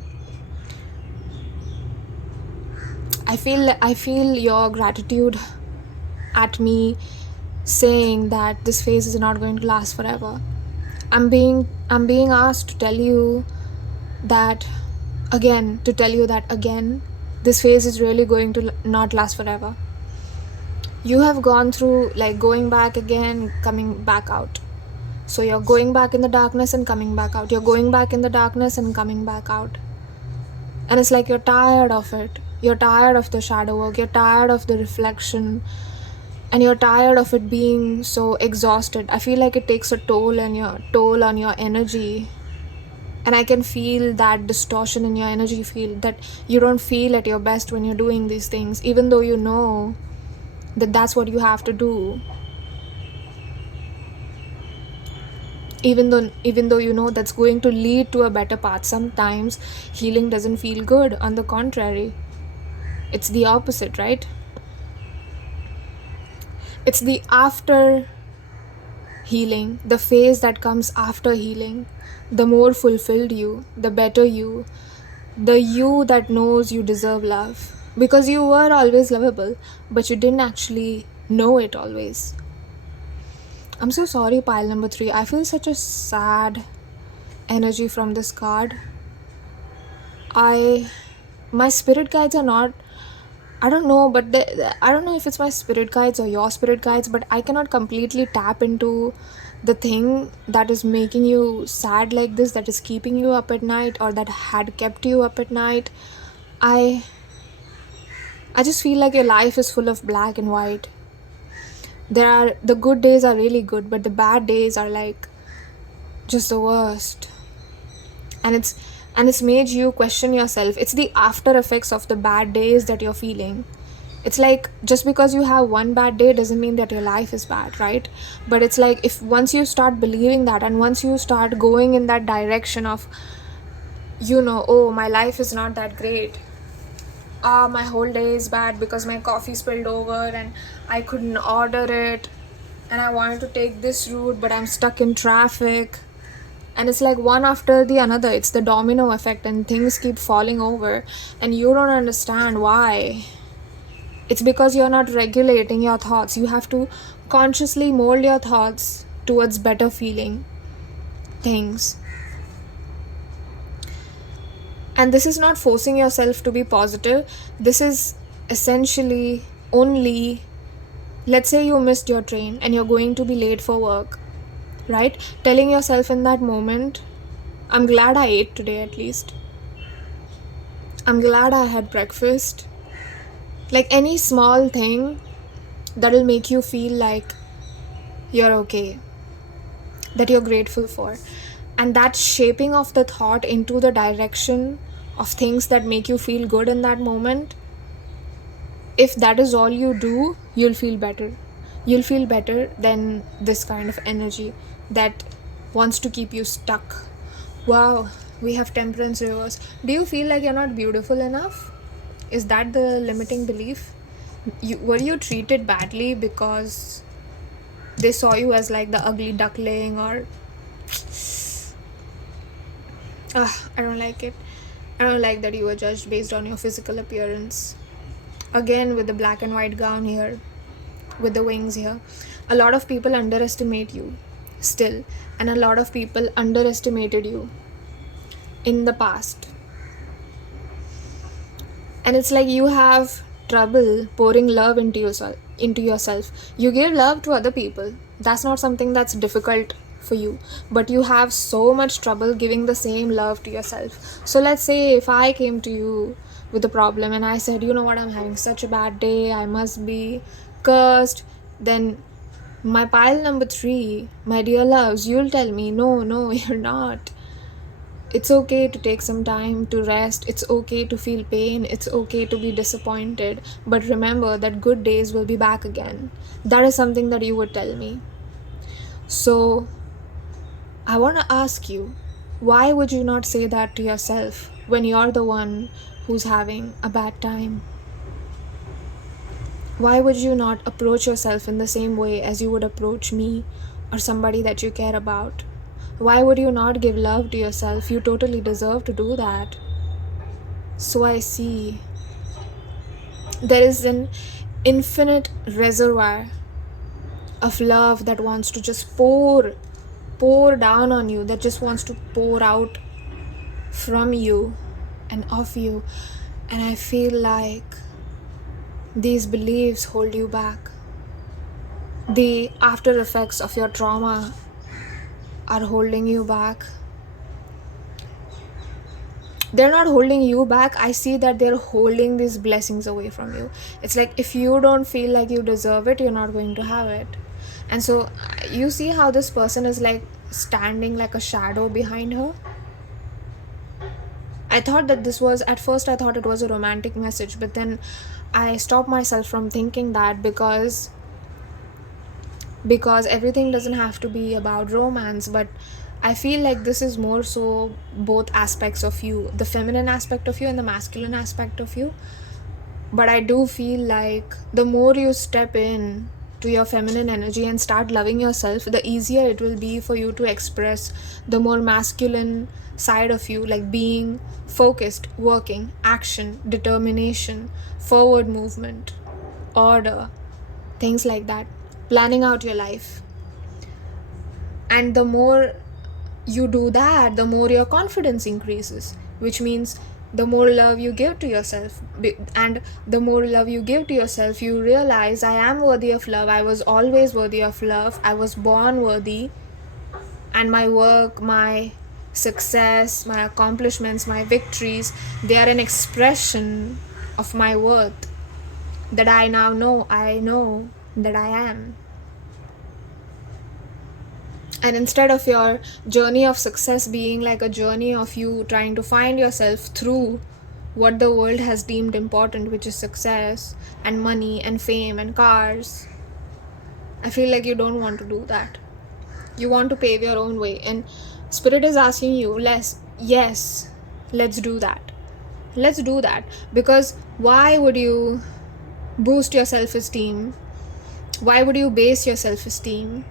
I feel your gratitude at me saying that this phase is not going to last forever. I'm being asked to tell you that again, this phase is really going to not last forever. You have gone through like going back again, coming back out. So you're going back in the darkness and coming back out. You're going back in the darkness and coming back out. And it's like you're tired of it. You're tired of the shadow work. You're tired of the reflection. And you're tired of it being so exhausted. I feel like it takes a toll on your energy. And I can feel that distortion in your energy field, that you don't feel at your best when you're doing these things, even though you know that that's what you have to do. Even though you know that's going to lead to a better path. Sometimes healing doesn't feel good. On the contrary, it's the opposite, right? It's the after healing, the phase that comes after healing, the more fulfilled you, the better you, the you that knows you deserve love. Because you were always lovable, but you didn't actually know it always. I'm so sorry, pile number 3. I feel such a sad energy from this card. My spirit guides are not, I don't know, but I don't know if it's my spirit guides or your spirit guides, but I cannot completely tap into the thing that is making you sad like this, that is keeping you up at night, or that had kept you up at night. I just feel like your life is full of black and white. The good days are really good, but the bad days are like just the worst. And it's made you question yourself. It's the after effects of the bad days that you're feeling. It's like, just because you have one bad day doesn't mean that your life is bad, right? But it's like, if once you start believing that, and once you start going in that direction of, oh, my life is not that great, my whole day is bad because my coffee spilled over and I couldn't order it, and I wanted to take this route but I'm stuck in traffic. And it's like one after the another. It's the domino effect, and things keep falling over and you don't understand why. It's because you're not regulating your thoughts. You have to consciously mold your thoughts towards better feeling things. And this is not forcing yourself to be positive. This is essentially only, let's say you missed your train and you're going to be late for work, right? Telling yourself in that moment, I'm glad I ate today at least. I'm glad I had breakfast. Like any small thing that'll make you feel like you're okay, that you're grateful for. And that shaping of the thought into the direction of things that make you feel good in that moment, if that is all you do, you'll feel better. You'll feel better than this kind of energy that wants to keep you stuck. Wow, we have temperance reverse. Do you feel like you're not beautiful enough? Is that the limiting belief? Were you treated badly because they saw you as like the ugly duckling, or I don't like it. I don't like that you were judged based on your physical appearance. Again, with the black and white gown here, with the wings here. A lot of people underestimate you still, and a lot of people underestimated you in the past. And it's like you have trouble pouring love into yourself. You give love to other people. That's not something that's difficult for you, but you have so much trouble giving the same love to yourself. So let's say if I came to you with a problem and I said, you know what, I'm having such a bad day, I must be cursed, then my pile number 3, my dear loves, you'll tell me, no, you're not. It's okay to take some time to rest. It's okay to feel pain. It's okay to be disappointed. But remember that good days will be back again. That is something that you would tell me. So I want to ask you, why would you not say that to yourself when you're the one who's having a bad time? Why would you not approach yourself in the same way as you would approach me or somebody that you care about? Why would you not give love to yourself? You totally deserve to do that. So I see there is an infinite reservoir of love that wants to just pour down on you, that just wants to pour out from you and of you. And I feel like these beliefs hold you back. The after effects of your trauma are holding you back. They're not holding you back. I see that they're holding these blessings away from you. It's like, if you don't feel like you deserve it, you're not going to have it. And so you see how this person is like standing like a shadow behind her. I thought that at first I thought it was a romantic message, but then I stopped myself from thinking that, because because everything doesn't have to be about romance, but I feel like this is more so both aspects of you, the feminine aspect of you and the masculine aspect of you. But I do feel like the more you step in to your feminine energy and start loving yourself, the easier it will be for you to express the more masculine side of you, like being focused, working, action, determination, forward movement, order, things like that, planning out your life. And the more you do that, the more your confidence increases, which means the more love you give to yourself. And the more love you give to yourself, you realize, I am worthy of love, I was always worthy of love, I was born worthy, and my work, my success, my accomplishments, my victories, they are an expression of my worth, that I now know, I know that I am. And instead of your journey of success being like a journey of you trying to find yourself through what the world has deemed important, which is success and money and fame and cars, I feel like you don't want to do that. You want to pave your own way, and Spirit is asking you, yes, let's do that. Let's do that. Because why would you boost your self-esteem? Why would you base your self-esteem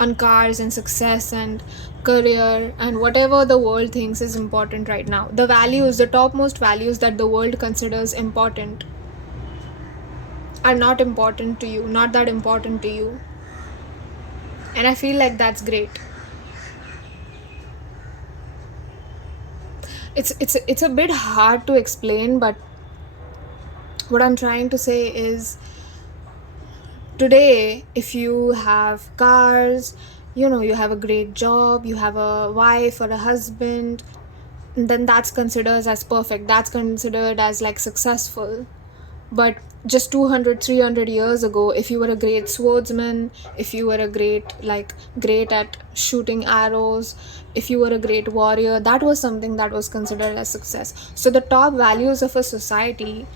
on cars and success and career and whatever the world thinks is important right now? The values, the topmost values that the world considers important are not important to you, not that important to you. And I feel like that's great. It's a bit hard to explain, but what I'm trying to say is, today, if you have cars, you have a great job, you have a wife or a husband, then that's considered as perfect, that's considered as like successful. But just 200, 300 years ago, if you were a great swordsman, if you were a great at shooting arrows, if you were a great warrior, that was something that was considered as success. So the top values of a society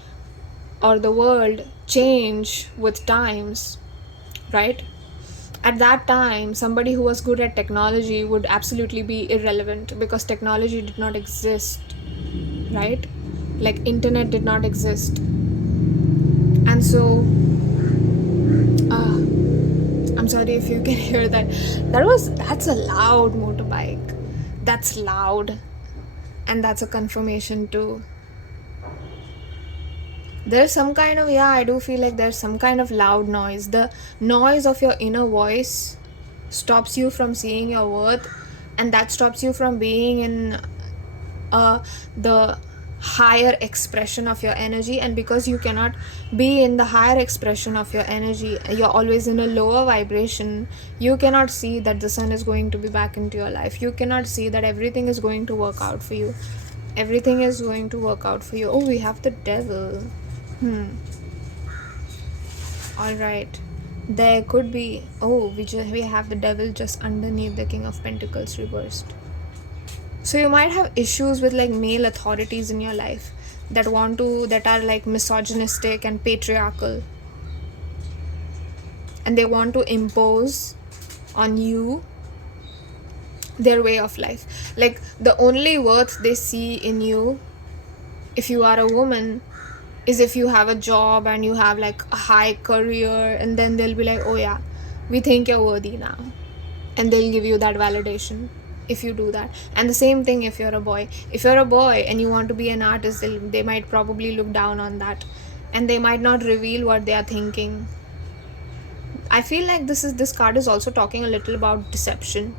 or the world change with times, right? At that time, somebody who was good at technology would absolutely be irrelevant, because technology did not exist, right? Like internet did not exist. And so I'm sorry if you can hear that. That's a loud motorbike. That's loud. And that's a confirmation too. There's some kind of, I do feel like there's some kind of loud noise. The noise of your inner voice stops you from seeing your worth, and that stops you from being in the higher expression of your energy. And because you cannot be in the higher expression of your energy, you're always in a lower vibration, you cannot see that the sun is going to be back into your life. You cannot see that everything is going to work out for you. Everything is going to work out for you. Oh, we have the devil. All right, there could be, we have the devil just underneath the King of Pentacles reversed. So you might have issues with like male authorities in your life that are like misogynistic and patriarchal, and they want to impose on you their way of life. Like the only worth they see in you, if you are a woman, is if you have a job and you have like a high career, and then they'll be like, oh yeah, we think you're worthy now, and they'll give you that validation if you do that. And the same thing if you're a boy. If you're a boy and you want to be an artist, they might probably look down on that, and they might not reveal what they are thinking. I feel like this card is also talking a little about deception.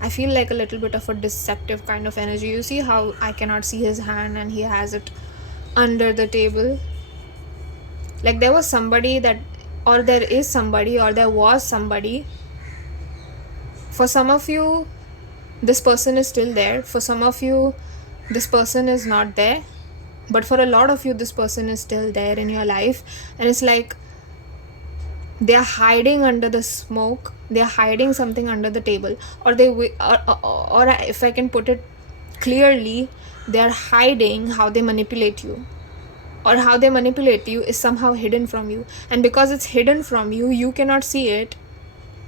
I feel like a little bit of a deceptive kind of energy. You see how I cannot see his hand and he has it under the table? Like there was somebody or there was somebody. For some of you, this person is still there. For some of you, this person is not there. But for a lot of you, this person is still there in your life. And it's like they are hiding under the smoke. They are hiding something under the table. Or if I can put it clearly, they are hiding how they manipulate you, or how they manipulate you is somehow hidden from you. And because it's hidden from you, you cannot see it,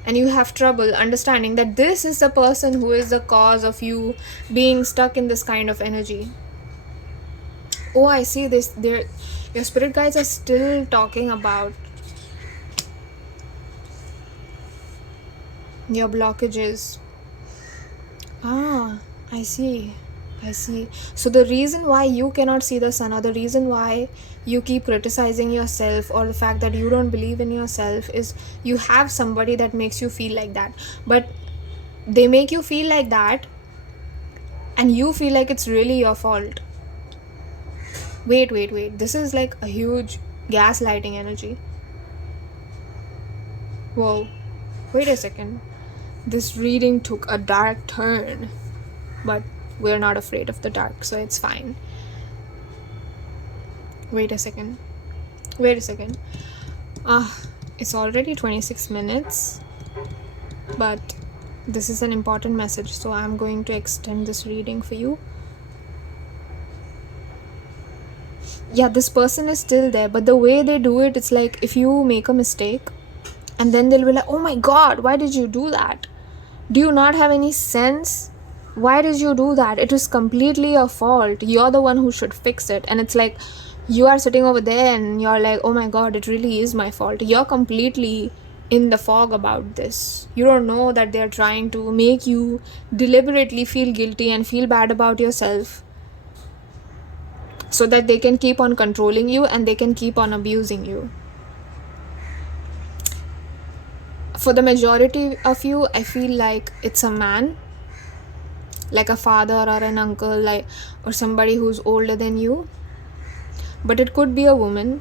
and you have trouble understanding that this is the person who is the cause of you being stuck in this kind of energy. Oh, I see this. Your spirit guides are still talking about your blockages. I see. So the reason why you cannot see the sun, or the reason why you keep criticizing yourself, or the fact that you don't believe in yourself, is you have somebody that makes you feel like that. But they make you feel like that, and you feel like it's really your fault. Wait. This is like a huge gaslighting energy. Whoa. Wait a second. This reading took a dark turn. But we're not afraid of the dark, so it's fine. Wait a second. It's already 26 minutes. But this is an important message, so I'm going to extend this reading for you. Yeah, this person is still there, but the way they do it, it's like if you make a mistake, and then they'll be like, oh my god, why did you do that? Do you not have any sense? Why did you do that? It was completely your fault. You're the one who should fix it. And it's like you are sitting over there and you're like, oh my god, it really is my fault. You're completely in the fog about this. You don't know that they're trying to make you deliberately feel guilty and feel bad about yourself, so that they can keep on controlling you and they can keep on abusing you. For the majority of you, I feel like it's a man, like a father or an uncle, or somebody who's older than you. But it could be a woman,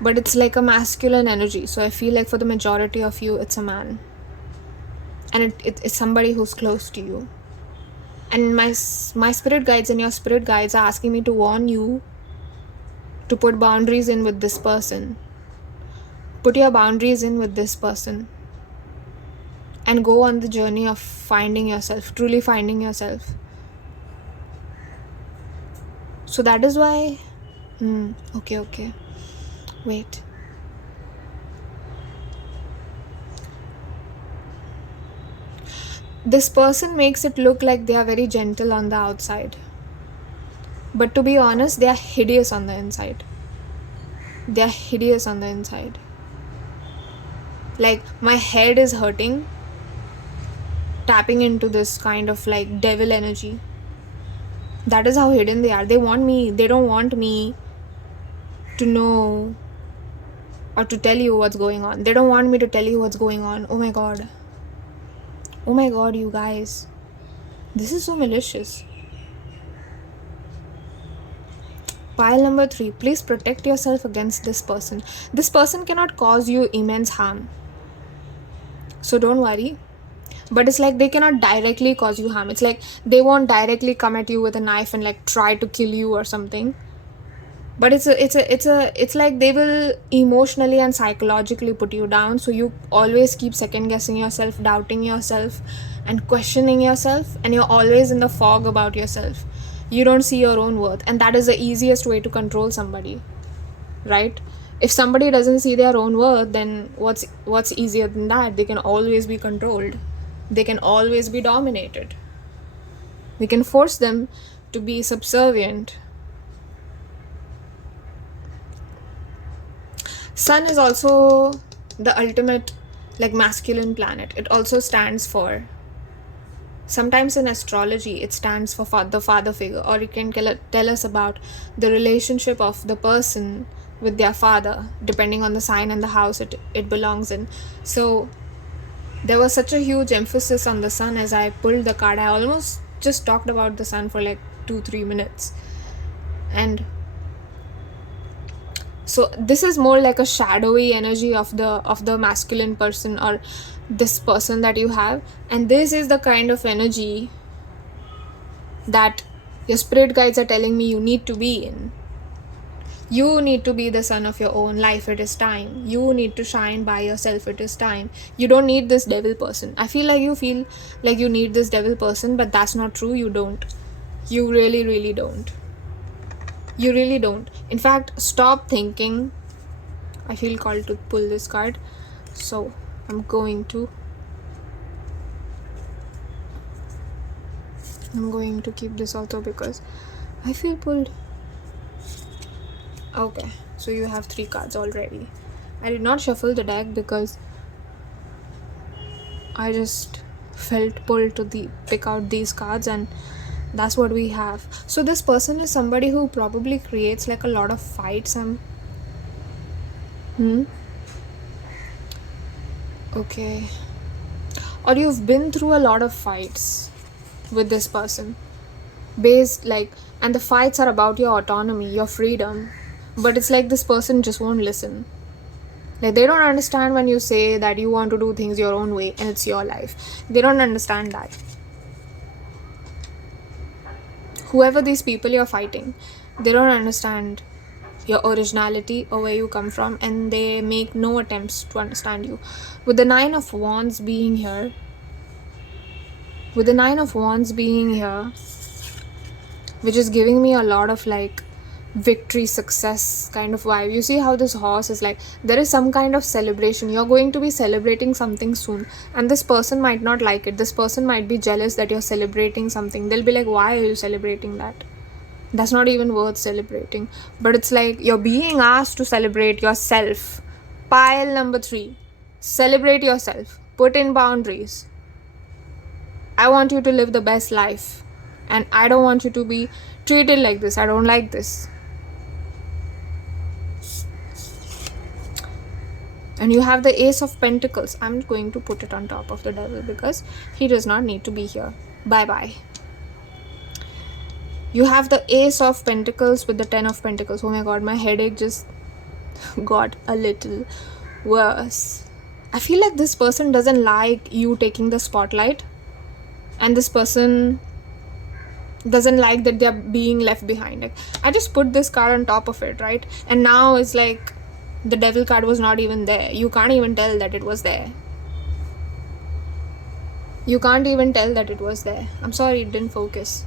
but it's like a masculine energy. So I feel like for the majority of you, it's a man, and it's somebody who's close to you. And my spirit guides and your spirit guides are asking me to warn you to put boundaries in with this person. Put your boundaries in with this person and go on the journey of finding yourself, truly finding yourself. So that is why... Okay. Wait. This person makes it look like they are very gentle on the outside. But to be honest, they are hideous on the inside. Like, my head is hurting tapping into this kind of like devil energy. That is how hidden they are. They don't want me to know or to tell you what's going on. They don't want me to tell you what's going on. Oh my god, you guys. This is so malicious. Pile number 3. Please protect yourself against this person. This person cannot cause you immense harm, so don't worry. But it's like they cannot directly cause you harm. It's like they won't directly come at you with a knife and like try to kill you or something. But it's like they will emotionally and psychologically put you down, so you always keep second guessing yourself, doubting yourself and questioning yourself, and you're always in the fog about yourself. You don't see your own worth, and that is the easiest way to control somebody, right? If somebody doesn't see their own worth, then what's easier than that? They can always be controlled. They can always be dominated. We can force them to be subservient. Sun is also the ultimate like masculine planet. It also stands for, sometimes in astrology, it stands for the father figure, or it can tell us about the relationship of the person with their father, depending on the sign and the house it belongs in. So there was such a huge emphasis on the sun as I pulled the card. I almost just talked about the sun for like 2-3 minutes. And so this is more like a shadowy energy of the masculine person, or this person that you have. And this is the kind of energy that your spirit guides are telling me you need to be in. You need to be the sun of your own life. It is time. You need to shine by yourself. It is time. You don't need this devil person. I feel like you need this devil person, but that's not true. You don't. You really, really don't. You really don't. In fact, stop thinking. I feel called to pull this card, so I'm going to keep this also because I feel pulled. Okay, so you have 3 cards already. I did not shuffle the deck because I just felt pulled to pick out these cards, and that's what we have. So this person is somebody who probably creates like a lot of fights. Okay. Or you've been through a lot of fights with this person. And the fights are about your autonomy, your freedom. But it's like this person just won't listen. Like, they don't understand when you say that you want to do things your own way and it's your life. They don't understand that. Whoever these people you're fighting, they don't understand your originality or where you come from, and they make no attempts to understand you. With the 9 of Wands being here, which is giving me a lot of like victory, success kind of vibe. You see how this horse is like, there is some kind of celebration. You're going to be celebrating something soon, and this person might not like it. This person might be jealous that you're celebrating something. They'll be like, why are you celebrating that? That's not even worth celebrating. But it's like you're being asked to celebrate yourself. Pile number 3. Celebrate yourself. Put in boundaries. I want you to live the best life, and I don't want you to be treated like this. I don't like this. And you have the Ace of Pentacles. I'm going to put it on top of the Devil because he does not need to be here. Bye-bye. You have the Ace of Pentacles with the 10 of Pentacles. Oh my god, my headache just got a little worse. I feel like this person doesn't like you taking the spotlight, and this person doesn't like that they're being left behind. Like, I just put this card on top of it, right? And now it's like the Devil card was not even there. You can't even tell that it was there. I'm sorry, it didn't focus.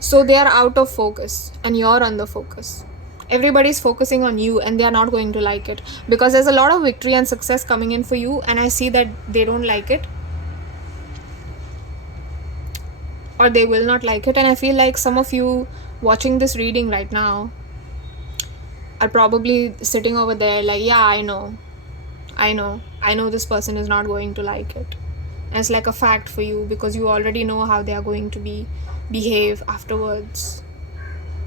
So they are out of focus and you're on the focus. Everybody's focusing on you and they are not going to like it because there's a lot of victory and success coming in for you, and I see that they don't like it, or they will not like it. And I feel like some of you watching this reading right now are probably sitting over there like, yeah, I know this person is not going to like it. And it's like a fact for you because you already know how they are going to behave afterwards.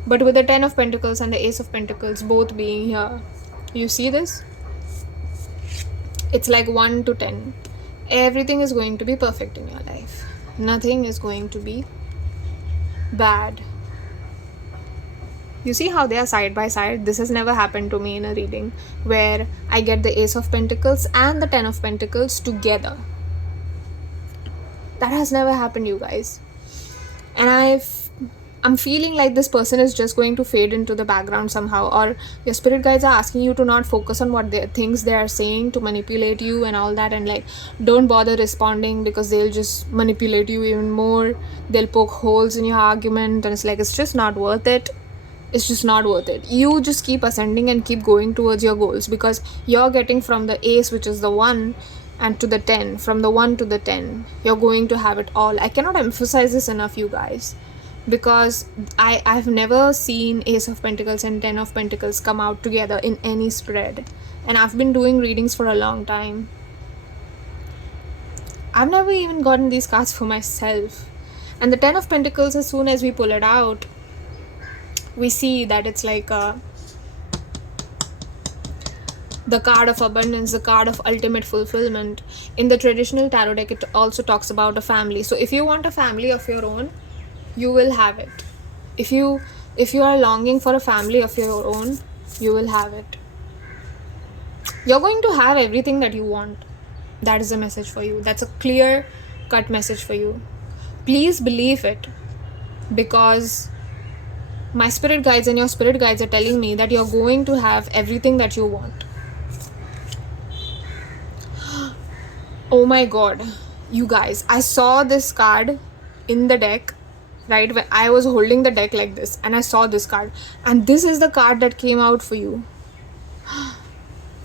But with the 10 of Pentacles and the Ace of Pentacles both being here, you see this? It's like 1 to 10. Everything is going to be perfect in your life. Nothing is going to be bad. You see how they are side by side? This has never happened to me in a reading where I get the Ace of Pentacles and the 10 of Pentacles together. That has never happened, you guys. And I'm feeling like this person is just going to fade into the background somehow, or your spirit guides are asking you to not focus on what things they are saying to manipulate you and all that, and like, don't bother responding because they'll just manipulate you even more. They'll poke holes in your argument, and it's like, it's just not worth it. It's just not worth it. You just keep ascending and keep going towards your goals because you're getting from the Ace, which is the 1, and to the 10. From the 1 to the 10, you're going to have it all. I cannot emphasize this enough, you guys, because I've never seen Ace of Pentacles and 10 of Pentacles come out together in any spread. And I've been doing readings for a long time. I've never even gotten these cards for myself. And the 10 of Pentacles, as soon as we pull it out, we see that it's like the card of abundance, the card of ultimate fulfillment. In the traditional tarot deck, it also talks about a family. So if you want a family of your own, you will have it. If you are longing for a family of your own, you will have it. You're going to have everything that you want. That is a message for you. That's a clear cut message for you. Please believe it, because my spirit guides and your spirit guides are telling me that you're going to have everything that you want. Oh my god, you guys, I saw this card in the deck right? When I was holding the deck like this and I saw this card, and this is the card that came out for you.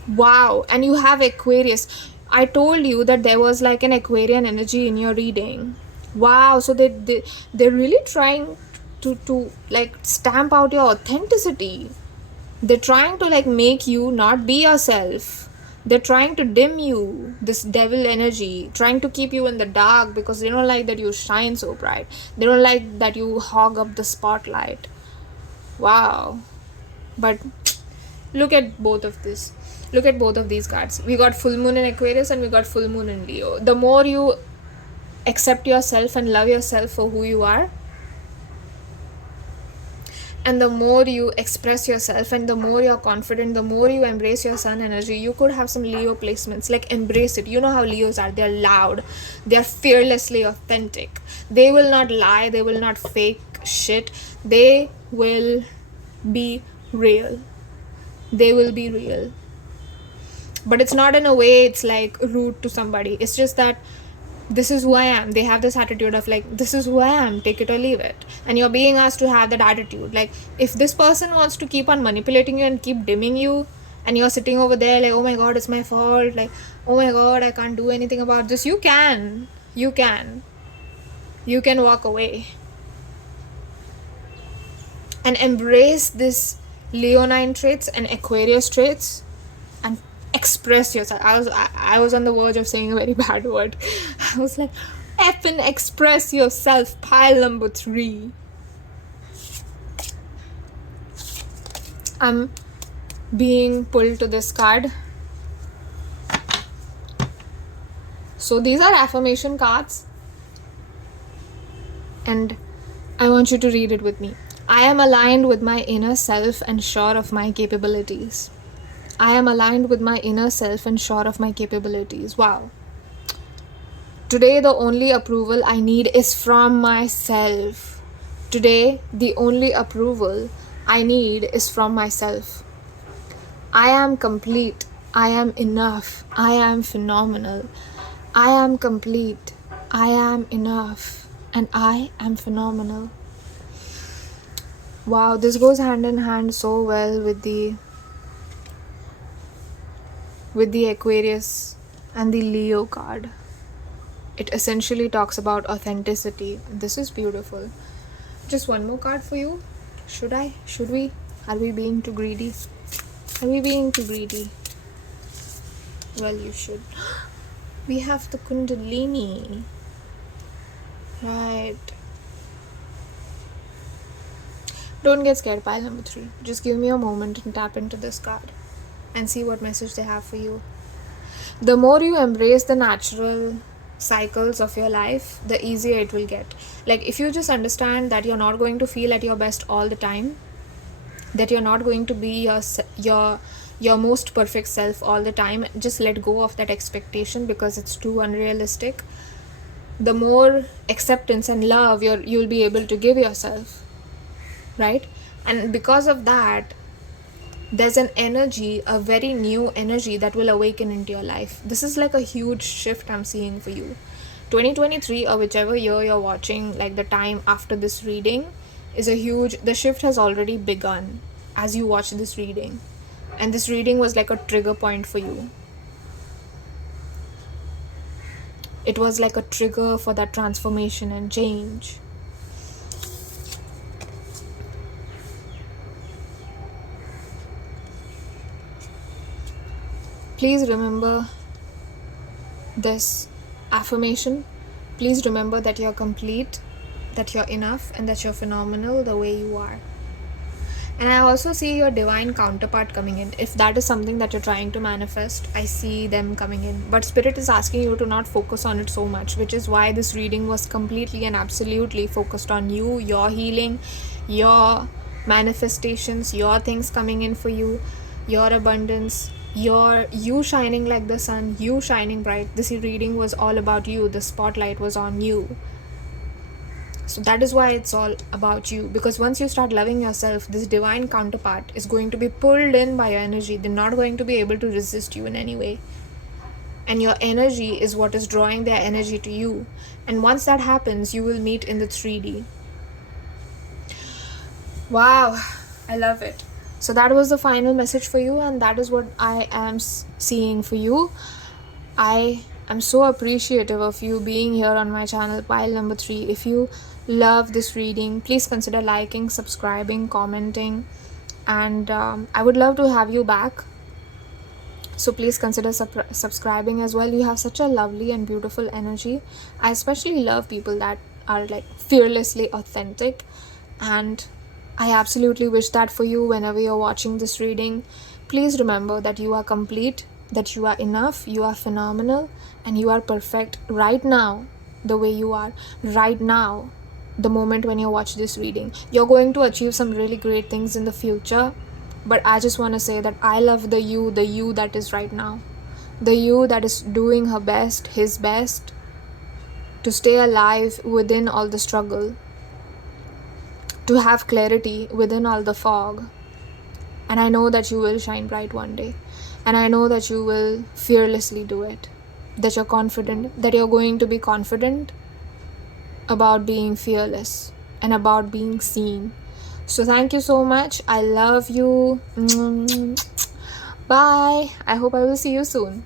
Wow. And you have Aquarius. I told you that there was like an Aquarian energy in your reading. Wow. So they're really trying to like stamp out your authenticity. They're trying to like make you not be yourself. They're trying to dim you, this devil energy, trying to keep you in the dark because they don't like that you shine so bright. They don't like that you hog up the spotlight. Wow. But look at both of this. Look at both of these cards. We got full moon in Aquarius and we got full moon in Leo. The more you accept yourself and love yourself for who you are, and the more you express yourself and the more you're confident, the more you embrace your sun energy. You could have some Leo placements, like embrace it. You know how Leos are. They're loud. They're fearlessly authentic. They will not lie. They will not fake shit. They will be real. They will be real. But it's not in a way it's like rude to somebody. It's just that this is who I am. They have this attitude of like, this is who I am, take it or leave it. And you're being asked to have that attitude. Like, if this person wants to keep on manipulating you and keep dimming you, and you're sitting over there like, oh my god, it's my fault, like, oh my god, I can't do anything about this, you can walk away and embrace this Leonine traits and Aquarius traits and express yourself. I was on the verge of saying a very bad word. I was like, effing express yourself, pile number 3. I'm being pulled to this card. So these are affirmation cards, and I want you to read it with me. I am aligned with my inner self and sure of my capabilities. I am aligned with my inner self and sure of my capabilities. Wow. Today, the only approval I need is from myself. Today, the only approval I need is from myself. I am complete. I am enough. I am phenomenal. I am complete. I am enough. And I am phenomenal. Wow, this goes hand in hand so well with the Aquarius and the Leo card. It essentially talks about authenticity. This is beautiful. Just one more card for you. Should we? Are we being too greedy? Are we being too greedy? Well, you should. We have the Kundalini. Right. Don't get scared, pile number 3. Just give me a moment and tap into this card and see what message they have for you. The more you embrace the natural cycles of your life, the easier it will get. Like, if you just understand that you're not going to feel at your best all the time, that you're not going to be your most perfect self all the time, just let go of that expectation because it's too unrealistic. The more acceptance and love you'll be able to give yourself, right? And because of that, there's an energy, a very new energy that will awaken into your life. This is like a huge shift I'm seeing for you. 2023, or whichever year you're watching, like the time after this reading, the shift has already begun as you watch this reading. And this reading was like a trigger point for you. It was like a trigger for that transformation and change. Please remember this affirmation. Please remember that you're complete, that you're enough, and that you're phenomenal the way you are. And I also see your divine counterpart coming in. If that is something that you're trying to manifest, I see them coming in. But Spirit is asking you to not focus on it so much, which is why this reading was completely and absolutely focused on you, your healing, your manifestations, your things coming in for you, your abundance, you shining like the sun, you shining bright. This reading was all about you. The spotlight was on you. So that is why it's all about you, because once you start loving yourself, this divine counterpart is going to be pulled in by your energy. They're not going to be able to resist you in any way. And your energy is what is drawing their energy to you. And once that happens, you will meet in the 3D. Wow, I love it. So that was the final message for you, and that is what I am seeing for you. I am so appreciative of you being here on my channel, pile number 3. If you love this reading, please consider liking, subscribing, commenting, and I would love to have you back. So please consider subscribing as well. You have such a lovely and beautiful energy. I especially love people that are like fearlessly authentic, and I absolutely wish that for you whenever you're watching this reading. Please remember that you are complete, that you are enough, you are phenomenal, and you are perfect right now, the way you are right now. The moment when you watch this reading, you're going to achieve some really great things in the future, but I just want to say that I love the you that is right now, the you that is doing her best, his best, to stay alive within all the struggle, to have clarity within all the fog. And I know that you will shine bright one day, and I know that you will fearlessly do it, that you're confident, that you're going to be confident about being fearless and about being seen. So thank you so much. I love you. Bye. I hope I will see you soon.